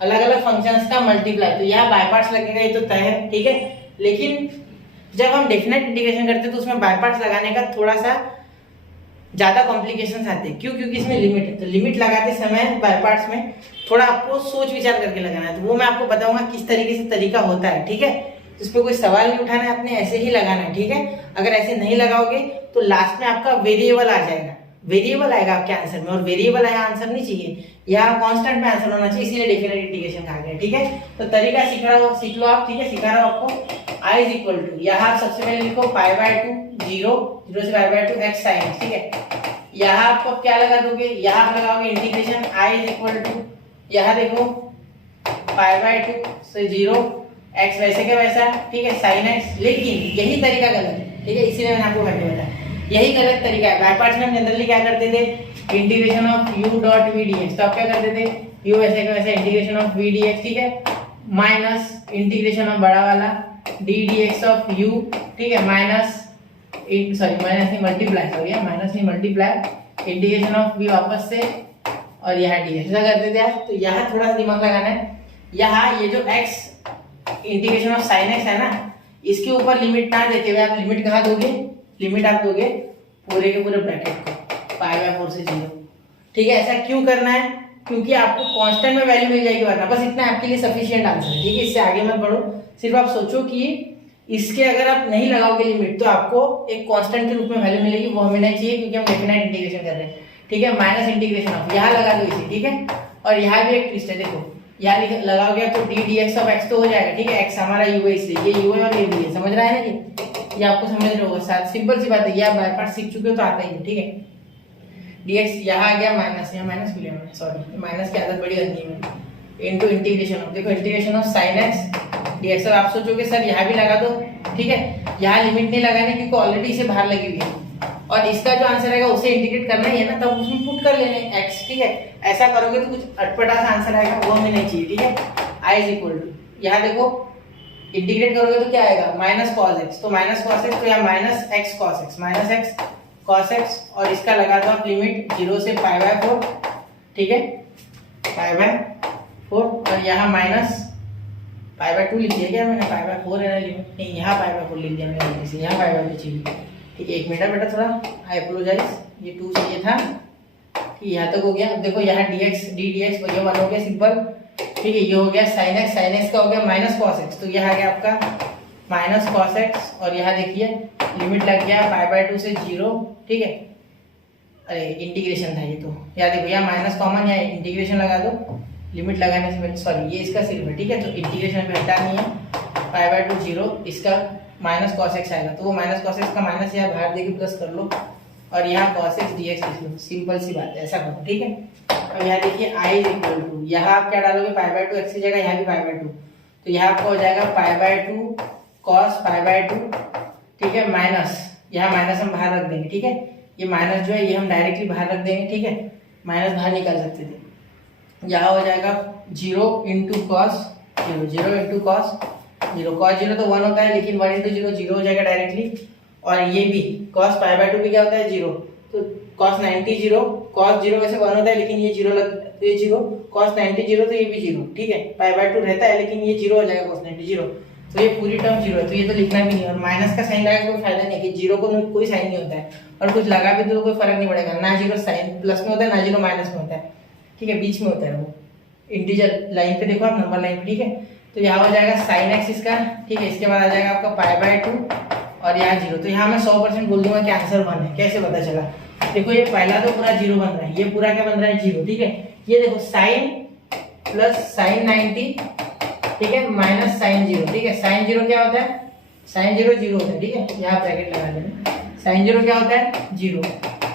अलग अलग फंक्शंस का मल्टीप्लाई, तो यहाँ बाय पार्ट्स लगेगा, ये तो तय है, ठीक है। लेकिन जब हम डेफिनेट इंटीग्रेशन करते हैं तो उसमें बाय पार्ट्स लगाने का थोड़ा सा ज्यादा कॉम्प्लिकेशंस आते हैं, क्यों, क्योंकि इसमें लिमिट है, तो लिमिट लगाते समय बाय पार्ट्स में थोड़ा आपको सोच विचार करके लगाना है, तो वो मैं आपको बताऊंगा किस तरीके से तरीका होता है, ठीक है। तो इस पर कोई सवाल नहीं उठाना है, आपने ऐसे ही लगाना है, ठीक है। अगर ऐसे नहीं लगाओगे तो लास्ट में आपका वेरिएबल आ जाएगा, वेरिएबल आएगा आपके आंसर में, और वेरिएबल आया आंसर नहीं चाहिए, यहाँ कांस्टेंट में आंसर होना चाहिए, इसीलिए डेफिनेट इंटीग्रेशन कहा गया, ठीक है। तो तरीका सीख लो आप, ठीक है, सिखा रहा हूँ आपको। i इज इक्वल टू, यहाँ आप सबसे पहले लिखो π/2 0 से π/2 x sin x, ठीक है। यहाँ आपको क्या लगा दोगे, यहाँ आप लगाओगे integration i is equal to, यहाँ देखो π/2 से 0 x वैसे का वैसा, ठीक है, sin x, लेकिन यही तरीका गलत है, ठीक है, इसीलिए मैंने आपको पहले बताया यही गलत तरीका है। बाय पार्ट्स में हम जनरली क्या करते थे, integration of u dot v dx, तो आप क्या करते थे, u वैसे का वैसा इंटीग्रेशन ऑफ v dx, ठीक है, माइनस इंटीग्रेशन ऑफ बड़ा वाला d dx ऑफ u, ठीक है, माइनस माइनस नहीं मल्टीप्लाई, सॉरी माइनस नहीं मल्टीप्लाई इंटीग्रेशन ऑफ v वापस से, और यहाँ dx, ऐसा करते थे आप। तो यहाँ थोड़ा सा दिमाग लगाना है, यहाँ ये जो x integration of sin x है ना, इसके ऊपर लिमिट ना देते हुए आप लिमिट कहाँ दोगे, लिमिट आप दोगे पूरे के पूरे ब्रैकेट को π/4 से 0, ठीक है। ऐसा क्यों करना है, क्योंकि आपको कांस्टेंट में वैल्यू मिल जाएगी वरना, बस इतना आपके लिए सफिशिएंट आंसर है, ठीक है। इससे आगे मत बढ़ो, सिर्फ आप सोचो कि इसके अगर आप नहीं लगाओगे लिमिट तो आपको एक कांस्टेंट के रूप में वैल्यू मिलेगी, वो हमें नहीं चाहिए क्योंकि हम डेफिनेट इंटीग्रेशन कर रहे हैं, ठीक है। माइनस इंटीग्रेशन ऑफ, यहाँ लगा दो इसे, ठीक है। और यहाँ भी एक ट्विस्ट है, देखो यहाँ लगाओगे तो d dx ऑफ x तो हो जाएगा, ठीक है, x हमारा u है इसलिए ये u है और ये v है, समझ रहा है ना, ये आपको समझ रहे होगा, साथ सिंपल सी बात है, ये आप बाय पार्ट सीख चुके हो तो आता ही है, ठीक है। dx यहाँ आ गया माइनस, यहाँ माइनस भी लेना, सॉरी माइनस की आदत बड़ी गंदी है, इनटू इंटीग्रेशन ऑफ, देखो integration of sin x dx, अब आप सोचोगे सर यहाँ भी लगा दो, ठीक है, यहाँ लिमिट नहीं लगाने क्योंकि ऑलरेडी इसे बाहर लगी हुई है, और इसका जो आंसर आएगा उसे इंटीग्रेट करना ही है ना, तब उसमें पुट कर लेने x, ठीक है। ऐसा करोगे तो कुछ अटपटा सा आंसर आएगा, वो हमें नहीं चाहिए, ठीक है। i इज इक्वल टू, यहाँ देखो इंटीग्रेट करोगे तो क्या आएगा, माइनस कॉस x, तो माइनस कॉस x, तो यहाँ minus x cos x, minus x cos x, और इसका लगा दो आप लिमिट 0 से π/4, ठीक है, π/4, और यहाँ माइनस π/2 लिख दिया क्या मैंने, π/4 है ना लिमिट, नहीं यहाँ π/4 लिख दिया मैंने गलती से, यहाँ π/2 चाहिए, ठीक है। एक मिनट बेटा, थोड़ा आई अपोलोजाइज, ये 2 चाहिए था, ठीक, यहाँ तक हो गया। अब देखो यहाँ dx d dx ये मान हो गया सिंपल, ठीक है। ये हो गया sin x का हो गया माइनस cos x, तो यह आ गया आपका माइनस cos x, और यहाँ देखिए लिमिट लग गया π/2 से 0, ठीक है। अरे इंटीग्रेशन था ये, तो याद देखो यहाँ माइनस कॉमन, यहाँ इंटीग्रेशन लगा दो, लिमिट लगाने से पहले, सॉरी ये इसका सिर्फ है, ठीक है। तो इंटीग्रेशन पे हटा नहीं है, π/2 0, इसका माइनस cos x आएगा, तो वो माइनस cos x का माइनस यहाँ बाहर देके प्लस कर लो, और यहाँ cos x dx लिख लो, सिंपल सी बात है, ऐसा करो, ठीक है। अब यहाँ देखिए i इज इक्वल टू, यहाँ आप क्या डालोगे π/2 x की जगह, यहाँ भी π/2, तो यहाँ आपका हो जाएगा π/2 cos π/2, ठीक है, माइनस, यहाँ माइनस हम बाहर रख देंगे, ठीक है। ये माइनस जो है ये हम डायरेक्टली बाहर रख देंगे, ठीक है, माइनस बाहर निकाल सकते थे। यहाँ हो जाएगा 0 into cos 0, 0 into cos 0, cos 0 तो 1 होता है, लेकिन 1 इंटू 0 0 हो जाएगा डायरेक्टली। और ये भी cos π/2 भी क्या होता है 0, तो cos 90 0, cos 0 वैसे 1 होता है, लेकिन ये 0 तो ये 0, cos 90 0 तो ये भी 0, ठीक है। π/2 रहता है, लेकिन ये 0 हो जाएगा cos 90 0, तो ये पूरी टर्म 0 है, तो ये तो लिखना भी नहीं, और माइनस का साइन लगा कोई फायदा नहीं है, कि 0 को कोई साइन नहीं होता है, और कुछ लगा भी तो कोई फर्क नहीं पड़ेगा, ना 0 साइन प्लस में होता है, ना 0 माइनस में होता है, ठीक है, बीच में होता है वो इंटीजर लाइन पे, देखो आप नंबर लाइन पे, ठीक है। तो यहाँ हो जाएगा sin x इसका, ठीक है, इसके बाद आ जाएगा आपका π/2 और यहाँ 0, तो यहाँ मैं 100% बोल दूंगा कि आंसर 1 है। कैसे पता चला, देखो ये पहला तो पूरा 0 बन रहा है, ये पूरा क्या बन रहा है 0, ठीक है। ये देखो sin प्लस sin 90, ठीक है, माइनस sin 0, ठीक है। sin 0 क्या होता है, sin 0 0 होता है, ठीक है, यहाँ ब्रैकेट लगा देना, sin 0 क्या होता है 0,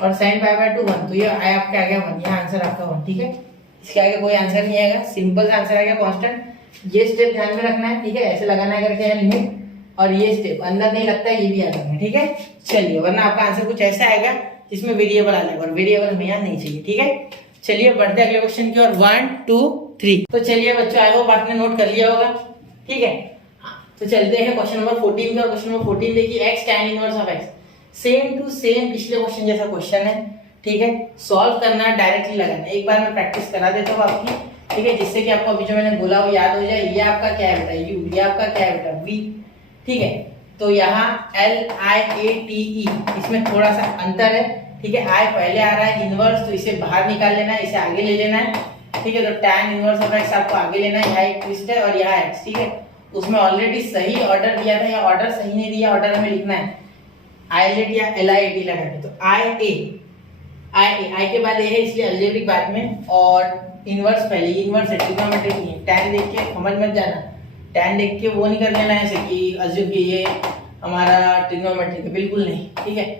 और sin π/2 1, तो ये आपके आ गया 1, यहाँ आंसर आपका 1, ठीक है। इसके आगे कोई आंसर नहीं आएगा, सिंपल सा आंसर आएगा कांस्टेंट। ये स्टेप ध्यान में रखना है, ठीक है, ऐसे लगाना है करके लिमिट, और ये स्टेप अंदर नहीं लगता है, ये भी याद रखना है, ठीक है। चलिए, वरना आपका आंसर कुछ ऐसा आएगा जिसमें वेरिएबल आ जाएगा, और वेरिएबल हमें याद नहीं चाहिए, ठीक है। चलिए बढ़ते हैं अगले क्वेश्चन की ओर, 1 2 3। तो चलिए बच्चों, आई होप आपने नोट कर लिया होगा, ठीक है। तो चलते हैं क्वेश्चन नंबर 14 का। क्वेश्चन नंबर 14 देखिए, x tan inverse of x, same to same पिछले क्वेश्चन जैसा क्वेश्चन है, ठीक है। सॉल्व करना, डायरेक्टली लगाना, एक बार मैं प्रैक्टिस करा देता हूँ आपकी, ठीक है, जिससे कि आपको अभी जो मैंने बोला वो याद हो जाए। ये आपका क्या है बेटा u, ये आपका क्या है बेटा v, ठीक है। तो यहाँ LIATE, इसमें थोड़ा सा अंतर है, ठीक है। I पहले आ रहा है इनवर्स, तो इसे बाहर निकाल लेना है, इसे आगे ले लेना है, ठीक है। तो tan इनवर्स ऑफ x आपको आगे लेना है, यहाँ एक ट्विस्ट है और यहाँ x, ठीक है। उसमें ऑलरेडी सही ऑर्डर दिया था, या ऑर्डर सही नहीं दिया, ऑर्डर हमें लिखना है आईलेट या LIAT लगा के। तो I के बाद a है, इसलिए अलजेब्रिक बाद में, और इनवर्स पहले, इनवर्स है, ट्रिग्नोमेट्रिक नहीं है। tan देख के समझ मत जाना, tan देख के वो नहीं कर लेना ऐसे कि अज्यूम कि ये हमारा ट्रिग्नोमेट्रिक है, बिल्कुल नहीं, ठीक है।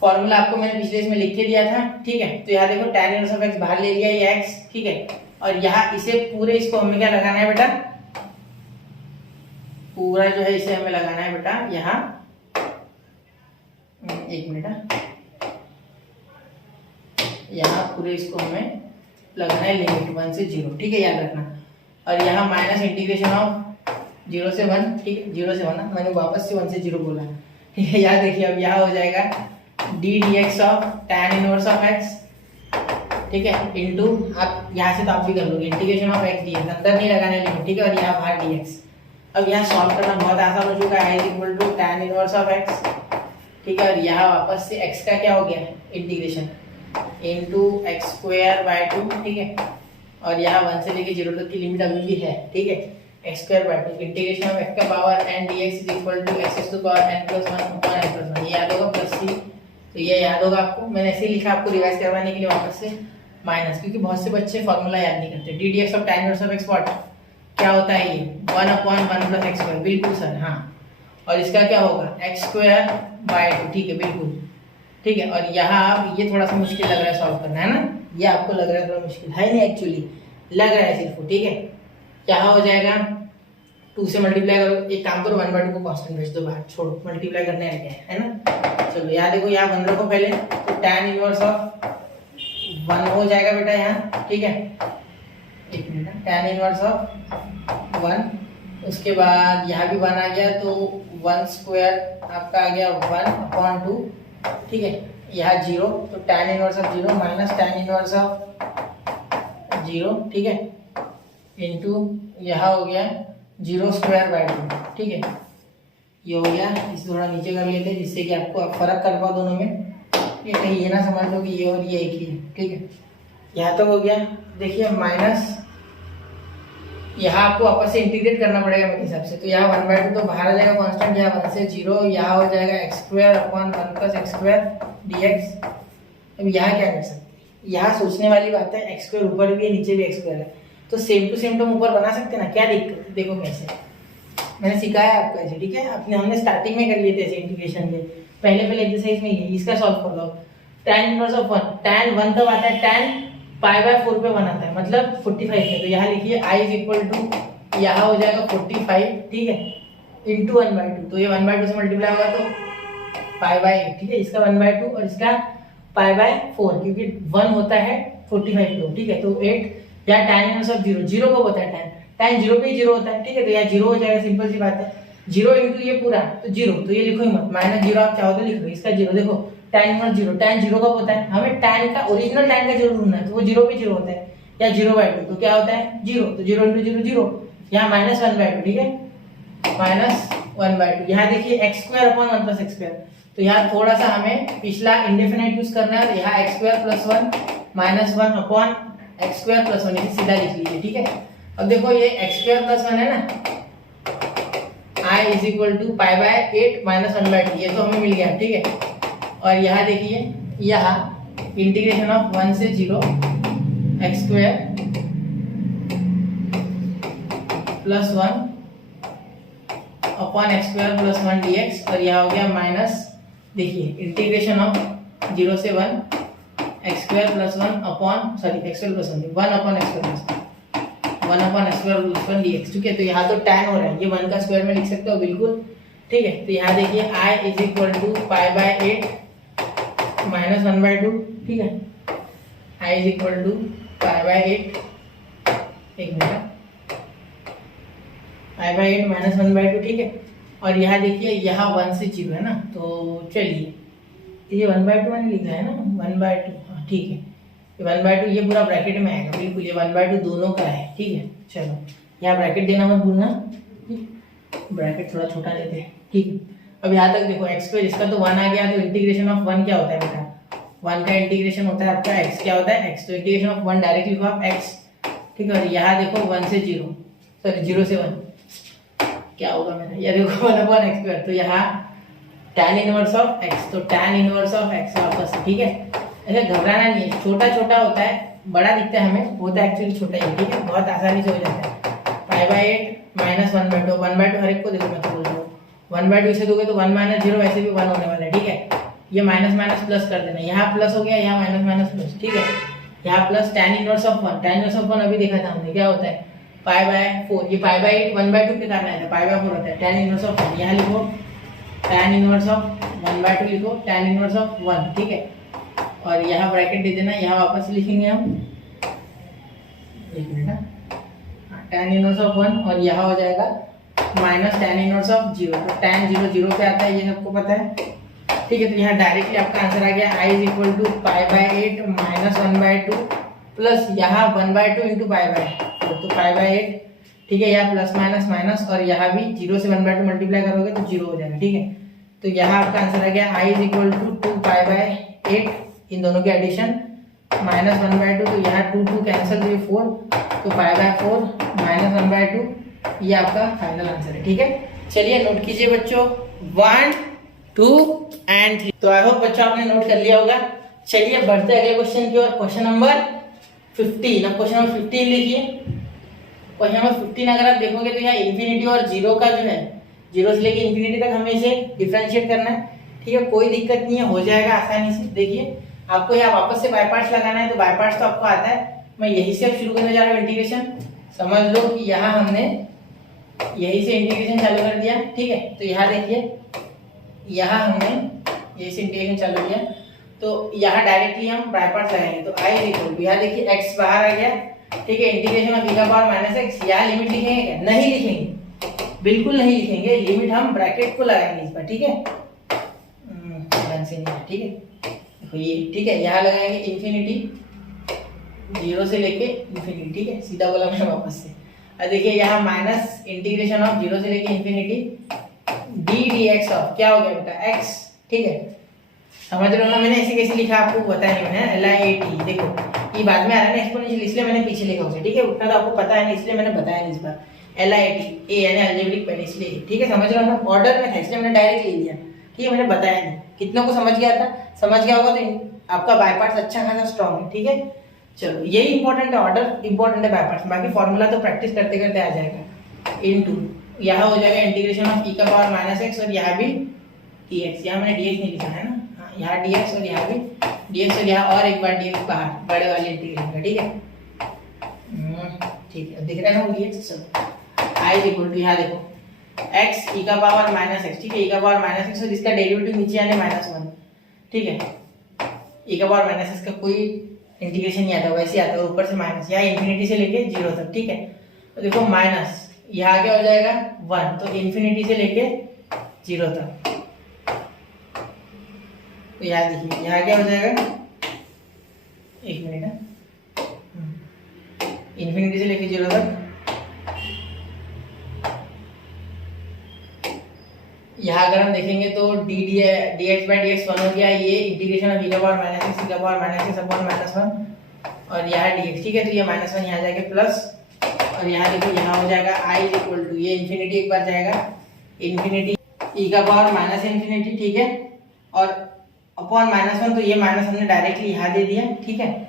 फॉर्मूला आपको मैंने पिछले इसमें लिख के दिया था, ठीक है। तो यहाँ देखो tan इनवर्स ऑफ x बाहर ले लिया, ये x, ठीक है। और यहाँ इसे पूरे, इसको हमें क्या लगाना है बेटा, पूरा जो है इसे हमें लगाना है बेटा यहाँ, एक मिनट, यहाँ पूरे इसको हमें लगाना है लिमिट 1 से 0, ठीक है, याद रखना। और यहाँ माइनस इंटीग्रेशन ऑफ 0 से 1, ठीक है, 0 से 1 ना, मैंने वापस से 1 से 0 बोला, ठीक है। याद देखिए, अब यहाँ हो जाएगा d dx of tan inverse of x, ठीक है, इनटू, आप यहाँ से तो आप भी कर लोगे, इंटीग्रेशन ऑफ x dx, अंदर नहीं लगाना है लिमिट, ठीक है, और यहाँ बाहर dx। अब यहाँ सॉल्व करना बहुत आसान हो चुका है, equal to tan inverse of x, ठीक है। और यहाँ वापस से x का क्या हो गया इंटीग्रेशन इनटू x²/2, ठीक है। और यहाँ 1 से लेके 0 तक की लिमिट अभी भी है, ठीक है, x²/2, इंटीग्रेशन ऑफ x का power n dx is equal to x to power n + 1 upon n + 1, ये याद होगा, प्लस c, तो ये याद होगा आपको, मैंने ऐसे ही लिखा आपको रिवाइज करवाने के लिए वापस से, माइनस, क्योंकि बहुत से बच्चे फॉर्मूला याद नहीं करते। d dx of tan inverse of x what क्या होता है, ये 1/1 + x², बिल्कुल सर, हाँ। और इसका क्या होगा x²/2, ठीक है, बिल्कुल, ठीक है। और यहाँ आप, ये थोड़ा सा मुश्किल लग रहा है सॉल्व करना, है ना, ये आपको लग रहा है थोड़ा मुश्किल, है नहीं, एक्चुअली लग रहा है सिर्फ, ठीक है। यहाँ हो जाएगा 2 से मल्टीप्लाई करो, एक काम करो 1/2 को कांस्टेंट भेज दो बाहर, छोड़ो, मल्टीप्लाई करने आ गया है ना। चलो यहाँ देखो, यहाँ 1 रखो पहले, तो tan इनवर्स ऑफ 1 हो जाएगा बेटा यहाँ, ठीक है, एक मिनट, tan इनवर्स ऑफ 1, उसके बाद यहाँ भी 1 आ गया, तो 1² आपका आ गया 1/2, ठीक है। यहाँ 0, तो tan inverse of 0 minus tan inverse of 0, ठीक है, इनटू यहाँ हो गया 0²/2, ठीक है। ये हो गया, इसे थोड़ा नीचे कर लेते हैं जिससे कि आपको फर्क कर पाओ दोनों में, ये कहीं ये ना समझ लो कि ये और ये एक ही है, ठीक है। यहाँ तक हो गया, देखिए माइनस यहाँ आपको वापस से इंटीग्रेट करना पड़ेगा मेरे हिसाब से। तो यहाँ 1/2 तो बाहर आ जाएगा कांस्टेंट, यहाँ 1 से 0, यहाँ हो जाएगा x² upon 1 plus x² dx। अब यहाँ क्या कर सकते हैं, यहाँ सोचने वाली बात है, x² ऊपर भी है नीचे भी x² है, तो सेम टू सेम टर्म ऊपर बना सकते हैं ना, क्या दिक्कत है। देखो कैसे मैंने सिखाया आपको ऐसे, ठीक है, हमने स्टार्टिंग में कर लिए थे ऐसे इंटीग्रेशन के, पहले एक्सरसाइज में ही। इसका सॉल्व कर दो। tan इनवर्स ऑफ 1, tan 1 कब आता है, tan π/4 पे 1 आता है, मतलब 45 है। तो यहाँ लिखिए I इज इक्वल टू, यहाँ हो जाएगा 45, ठीक है, इंटू 1/2। तो ये 1/2 से मल्टीप्लाई होगा तो π/8, ठीक है, इसका 1/2 और इसका π/4, क्योंकि 1 होता है 45 पे, ठीक है। तो 8, यहाँ tan इनवर्स ऑफ 0, 0 कब होता है, tan 0 पे ही 0 होता है, ठीक है। तो यहाँ 0 हो जाएगा, सिंपल सी बात है। 0 इंटू ये पूरा तो 0, तो ये लिखो ही मत, -0 आप चाहो तो लिख लो, इसका 0। देखो tan इनवर्स 0, tan 0 कब होता है, हमें tan का ओरिजिनल tan का 0 ढूंढना है, तो वो 0 पे 0 होता है, या 0/2 तो क्या होता है 0, तो 0 इंटू 0 0, यहाँ -1/2, ठीक है, -1/2। यहाँ देखिए x² अपॉन 1 प्लस x², तो यहाँ थोड़ा सा हमें पिछला इंडेफिनाइट यूज करना है। यहाँ x² plus 1 -1 upon x² plus 1, इसे सीधा लिख लीजिए, ठीक है। अब देखो ये x² प्लस 1 है ना, I is equal to π/8 minus 1/2, ये तो हमें मिल गया, ठीक है। और यहाँ देखिए, यहाँ इंटीग्रेशन ऑफ 1 से 0 x² plus 1 upon x² plus 1 dx, और यहाँ हो गया माइनस, देखिए इंटीग्रेशन ऑफ 0 से 1 x² plus 1 upon, sorry x² plus 1 upon x² plus 1 upon x² plus 1 dx, ठीक है। तो यहाँ तो tan हो रहा है, ये 1 का स्क्वायर में लिख सकते हो बिल्कुल, ठीक है। तो यहाँ देखिए I is equal to π/8 minus 1/2, ठीक है, I इज इक्वल टू π/8, एक मिनट, π/8 माइनस 1/2, ठीक है। और यहाँ देखिए, यहाँ 1 से 0 है ना, तो चलिए ये 1/2 मैंने लिखा है ना, 1/2, हाँ ठीक है, 1/2 ये पूरा ब्रैकेट में आएगा, बिल्कुल ये 1/2 दोनों का है, ठीक है। चलो यहाँ ब्रैकेट देना मत भूलना, ब्रैकेट थोड़ा छोटा देते हैं, ठीक है। अब यहाँ तक देखो x² इसका तो 1 आ गया, तो इंटीग्रेशन ऑफ 1 क्या होता है बेटा, 1 का इंटीग्रेशन होता है आपका x, क्या होता है x, तो इंटीग्रेशन ऑफ 1 डायरेक्ट लिखो आप x, ठीक है। और यहाँ देखो 1 से 0, सॉरी 0 से 1 क्या होगा मेरा, ये देखो 1/x², तो यहाँ tan इनवर्स ऑफ x, तो tan इनवर्स ऑफ x वापस, ठीक है। ऐसे घबराना नहीं है, छोटा छोटा होता है, बड़ा दिखता है हमें, होता है एक्चुअली छोटा ही, ठीक है, बहुत आसानी से हो जाता है। π/8 माइनस 1/2, 1/2 हर एक को देखो, मैं तो बोल रहा हूँ 1/2 इसे दोगे तो 1 - 0 वैसे भी 1 होने वाला है, ठीक है। ये माइनस माइनस प्लस कर देना, यहाँ प्लस हो गया, यहाँ माइनस माइनस प्लस, ठीक है। यहाँ plus tan inverse of 1, tan inverse of 1 अभी देखा था हमने, क्या होता है π/4, ये π/8 1/2 के कारण आया था, π/4 होता है tan इनवर्स ऑफ 1, यहाँ लिखो tan इनवर्स ऑफ 1/2 लिखो, tan इनवर्स ऑफ 1, ठीक है। और यहाँ ब्रैकेट दे देना, यहाँ वापस लिखेंगे हम, एक मिनट, tan इनवर्स ऑफ 1, और यहाँ हो जाएगा माइनस tan इनवर्स ऑफ 0, तो tan 0 0 पे आता है, ये सबको पता है, ठीक है। तो यहाँ डायरेक्टली आपका आंसर आ गया I is equal to π/8 minus 1/2 plus यहाँ 1/2 इंटू π/4, तो π/8, ठीक है। यहाँ प्लस माइनस माइनस, और यहाँ भी 0 से 1/2 मल्टीप्लाई करोगे तो 0 हो जाएगा, ठीक है। तो यहाँ आपका आंसर आ गया I इज इक्वल टू 2π/8, इन दोनों के एडिशन, माइनस 1/2, तो यहाँ 2 2 कैंसिल, तो ये 4, तो π/4 माइनस 1/2, ये आपका फाइनल आंसर है, ठीक है। चलिए नोट कीजिए बच्चों, 1 2 एंड 3। तो आई होप बच्चों आपने नोट कर लिया होगा। चलिए बढ़ते हैं अगले क्वेश्चन की ओर, क्वेश्चन नंबर 15। अब क्वेश्चन नंबर 15 लिखिए। क्वेश्चन नंबर 15 अगर आप देखोगे तो यहाँ इंफिनिटी और 0 का जो है, 0 से लेके इंफिनिटी तक हमें इसे डिफरेंशिएट करना है, ठीक है। कोई दिक्कत नहीं है, हो जाएगा आसानी से। देखिए आपको यहाँ वापस से बाय पार्ट्स लगाना है, तो बाय पार्ट्स तो आपको आता है, मैं यही से अब शुरू करने जा रहा हूँ इंटीग्रेशन। समझ लो कि यहाँ हमने यही से इंटीग्रेशन चालू कर दिया, ठीक है। तो यहाँ देखिए, यहाँ हमने यही से इंटीग्रेशन चालू किया, तो यहाँ डायरेक्टली हम बाय पार्ट्स लगाएंगे, तो I इज इक्वल टू, यहाँ देखिए x बाहर आ गया, ठीक है, इंटीग्रेशन ऑफ e का पावर माइनस x, यहाँ लिमिट लिखेंगे क्या, नहीं लिखेंगे, बिल्कुल नहीं लिखेंगे, लिमिट हम ब्रैकेट को लगाएंगे इस पर, ठीक है, ठीक है। देखो ये, ठीक है, यहाँ लगाएंगे इंफिनिटी, 0 से लेके इंफिनिटी, ठीक है, सीधा बोला मैंने वापस से। और देखिए यहाँ माइनस इंटीग्रेशन ऑफ 0 से लेके इंफिनिटी d dx ऑफ, क्या हो गया बेटा x, ठीक है। समझ रहे हो ना, मैंने ऐसे कैसे लिखा आपको बताया नहीं मैंने, LIAT देखो ये बाद में आ रहा है ना एक्सपोनेंशियल, इसलिए मैंने पीछे लिखा उसे, ठीक है, उतना तो आपको पता है नहीं इसलिए मैंने बताया नहीं इस बार। LIAT ए यानी अलजेब्रिक पैन, इसलिए ठीक है, समझ रहे हो ना, ऑर्डर में था इसलिए मैंने डायरेक्ट ले लिया, ठीक है, मैंने बताया नहीं। कितनों को समझ गया था, समझ गया होगा तो आपका बाय पार्ट्स अच्छा खासा स्ट्रांग है, ठीक है। चलो यही इंपॉर्टेंट है, ऑर्डर इंपॉर्टेंट है, बाय पार्ट्स बाकी फॉर्मूला तो प्रैक्टिस करते करते आ जाएगा। इनटू यहाँ हो जाएगा इंटीग्रेशन ऑफ e का पावर माइनस एक्स, और यहाँ भी dx, यहाँ मैंने dx नहीं लिखा है ना, हाँ यहाँ dx और यहाँ भी dx, और यहाँ और एक बार dx बाहर बड़े वाले इंटीग्रेशन का, ठीक है। ठीक है, दिख रहा है ना वो dx। चलो i इक्वल टू यहाँ देखो x e का पावर माइनस एक्स, ठीक है, e का पावर माइनस एक्स, और इसका डेरिवेटिव नीचे आने -1, ठीक है। e का पावर माइनस एक्स का कोई इंटीग्रेशन नहीं आता, वैसे आता है ऊपर से माइनस, यहाँ इंफिनिटी से लेके 0 तक, ठीक है। तो देखो माइनस यहाँ क्या हो जाएगा 1, तो इंफिनिटी से लेके 0 तक, तो यहाँ देखिए यहाँ क्या हो जाएगा, एक मिनट है, इंफिनिटी से लेके 0 तक, यहाँ अगर हम देखेंगे तो dx बाई dx 1 हो गया, ये इंटीग्रेशन ऑफ e का पावर माइनस एक्स, e का पावर माइनस एक्स अपॉन -1, और यहाँ dx, ठीक है, तो ये -1 यहाँ जाएगा प्लस, और यहाँ देखो यहाँ हो जाएगा i इक्वल टू, ये इंफिनिटी एक बार जाएगा, इंफिनिटी e का पावर माइनस इंफिनिटी, ठीक है, और अपॉन -1, तो ये माइनस हमने डायरेक्टली यहाँ दे दिया, ठीक है।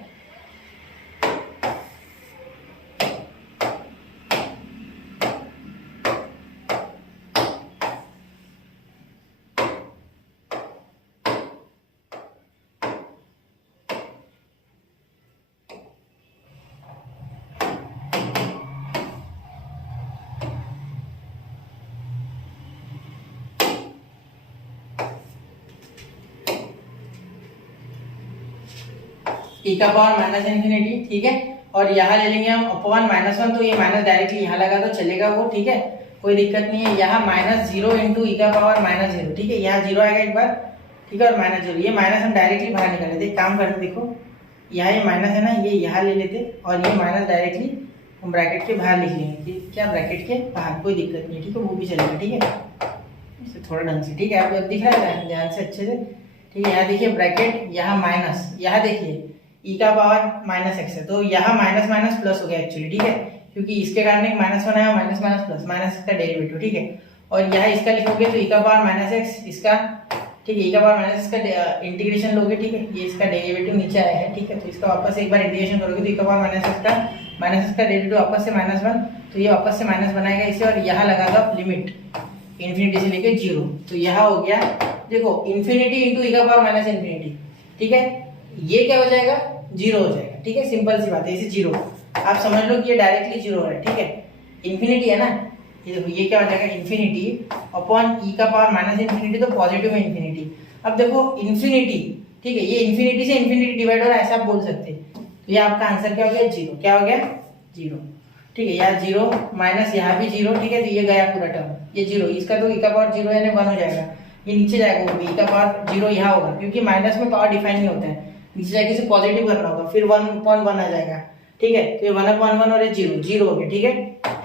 e का पावर माइनस इंफिनिटी, ठीक है, और यहाँ ले लेंगे हम अपॉन -1, तो ये माइनस डायरेक्टली यहाँ लगा तो चलेगा वो, ठीक है, कोई दिक्कत नहीं है। यहाँ -0 इंटू e का पावर -0, ठीक है, यहाँ 0 आएगा एक बार, ठीक है, और -0, ये माइनस हम डायरेक्टली बाहर निकाल लेते, काम करते, देखो यहाँ ये माइनस है ना, ये यहाँ ले लेते, और ये माइनस डायरेक्टली हम ब्रैकेट के बाहर लिख लेंगे, क्या ब्रैकेट के बाहर, कोई दिक्कत नहीं है, ठीक है, वो भी चलेगा, ठीक है, इसे थोड़ा ढंग से, ठीक है, आपको दिख रहा है ध्यान से अच्छे से, ठीक है। यहाँ देखिए ब्रैकेट, यहाँ माइनस, यहाँ देखिए e का पावर माइनस एक्स है, तो यहाँ माइनस माइनस प्लस हो गया एक्चुअली, ठीक है, क्योंकि इसके कारण एक -1 आया, माइनस माइनस प्लस, माइनस का डेरिवेटिव, ठीक है, और यहाँ इसका लिखोगे तो e का पावर माइनस एक्स, इसका, ठीक है, e का पावर माइनस का इंटीग्रेशन लोगे, ठीक है, ये इसका डेरिवेटिव नीचे आया है, ठीक है, तो इसका वापस एक बार इंटीग्रेशन करोगे तो e का पावर माइनस एक्स का डेरिवेटिव वापस से -1, तो ये वापस से माइनस बनाएगा इसे, और यहाँ लगा दो लिमिट इंफिनिटी से लेके 0, तो यहाँ हो गया देखो इंफिनिटी इंटू e का पावर माइनस इंफिनिटी, ठीक है, ये क्या हो जाएगा 0 हो जाएगा, ठीक है, सिंपल सी बात है, इसे 0 आप समझ लो कि ये डायरेक्टली 0 है, ठीक है, इंफिनिटी है ना, ये देखो ये क्या हो जाएगा इंफिनिटी अपॉन e का पावर माइनस इंफिनिटी, तो पॉजिटिव में इंफिनिटी। अब देखो इंफिनिटी, ठीक है, ये इंफिनिटी से इंफिनिटी डिवाइड हो रहा है ऐसा आप बोल सकते हैं, तो ये आपका आंसर क्या हो गया 0, क्या हो गया 0, ठीक है, यहाँ 0 माइनस यहाँ भी 0, ठीक है, तो ये गया पूरा टर्म, ये 0, इसका तो e का पावर 0 यानी 1 हो जाएगा, ये नीचे जाएगा वो भी e का पावर 0 यहाँ होगा, क्योंकि माइनस में पावर डिफाइन नहीं होता है, नीचे जाके इसे पॉजिटिव करना होगा, फिर 1/1 आ जाएगा, ठीक है, तो ये 1/1 और ये 0 हो गया, ठीक है,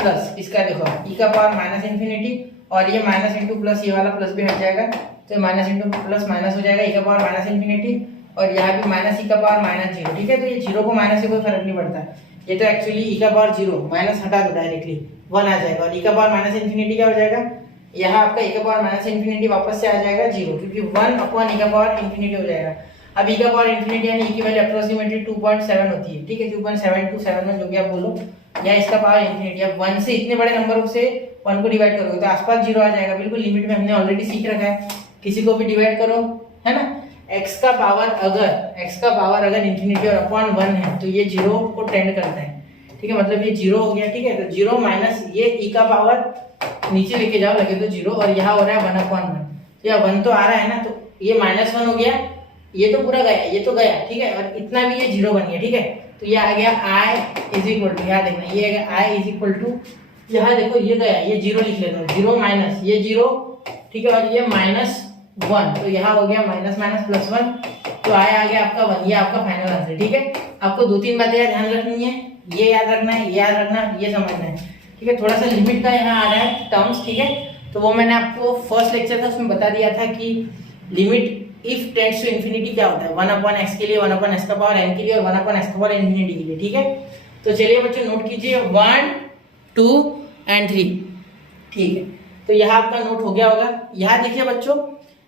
प्लस इसका देखो e का पावर माइनस इंफिनिटी, और ये माइनस इंटू प्लस, ये वाला प्लस भी हट जाएगा, तो माइनस इंटू प्लस माइनस हो जाएगा, e का पावर माइनस इंफिनिटी, और यहाँ भी माइनस e का पावर -0, ठीक है, तो ये 0 को माइनस से कोई फर्क नहीं पड़ता, ये तो एक्चुअली e का पावर 0 माइनस हटा दो डायरेक्टली 1 आ जाएगा, और e का पावर माइनस इंफिनिटी क्या हो जाएगा, यहाँ आपका e का पावर माइनस इंफिनिटी वापस से आ जाएगा 0, क्योंकि 1 अपॉन e का पावर इंफिनिटी हो जाएगा। अब e का पावर इंफिनिटी यानी e की वैल्यू अप्रोक्सीमेटली 2.7 होती है, ठीक है, 2.727 में जो भी आप बोलो, या इसका पावर इंफिनिटी, अब 1 से इतने बड़े नंबर से 1 को डिवाइड करोगे तो आसपास 0 आ जाएगा, बिल्कुल लिमिट में, हमने ऑलरेडी सीख रखा है, किसी को भी डिवाइड करो, है ना, x का पावर अगर इंफिनिटी और अपॉन 1 है तो ये 0 को टेंड करता है, ठीक है, मतलब ये 0 हो गया, ठीक है, तो 0 माइनस ये e का पावर नीचे लेके जाओ, लगे तो 0, और यहाँ हो रहा है 1/1, तो यहाँ 1 तो आ रहा है ना, तो ये -1 हो गया, ये तो पूरा गया, ये तो गया, ठीक है, और इतना भी ये 0 बन गया, ठीक है, तो ये आ गया i इज इक्वल टू, यहाँ देखना ये है i इज इक्वल टू, यहाँ देखो ये गया, ये 0 लिख लेता हूँ, 0 माइनस ये 0, ठीक है, और ये -1, तो यहाँ हो गया माइनस माइनस प्लस 1, तो i आ गया आपका 1, ये आपका फाइनल आंसर, ठीक है। आपको 2-3 बातें ध्यान रखनी है, ये याद रखना है, ये याद रखना, ये समझना है, ठीक है, थोड़ा सा लिमिट का यहाँ आ रहा है टर्म्स, ठीक है, तो वो मैंने आपको फर्स्ट लेक्चर था उसमें बता दिया था कि limit if tends to infinity क्या होता है, 1/x के लिए, 1/s का पावर n के लिए और 1/s का पावर इन्फिनिटी के लिए, ठीक है। तो चलिए बच्चों नोट कीजिए 1, 2 एंड 3, ठीक है। तो यहाँ आपका नोट हो गया होगा। यहाँ देखिए बच्चों,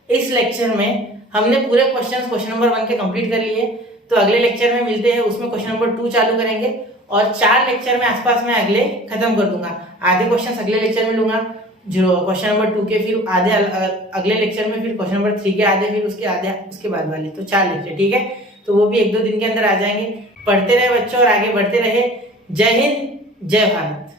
इस लेक्चर में हमने पूरे क्वेश्चन नंबर 1 के कंप्लीट कर लिए। तो अगले लेक्चर में मिलते हैं, उसमें क्वेश्चन नंबर 2 चालू करेंगे और 4 लेक्चर में आसपास में अगले खत्म कर दूंगा। आधे क्वेश्चन अगले लेक्चर में लूंगा, जो क्वेश्चन नंबर 2 के, फिर आधे अगले लेक्चर में, फिर क्वेश्चन नंबर 3 के आधे, फिर उसके आधे उसके बाद वाले, तो 4 लेक्चर, ठीक है। तो वो भी 1-2 दिन के अंदर आ जाएंगे। पढ़ते रहे बच्चों और आगे बढ़ते रहे। जय हिंद, जय भारत।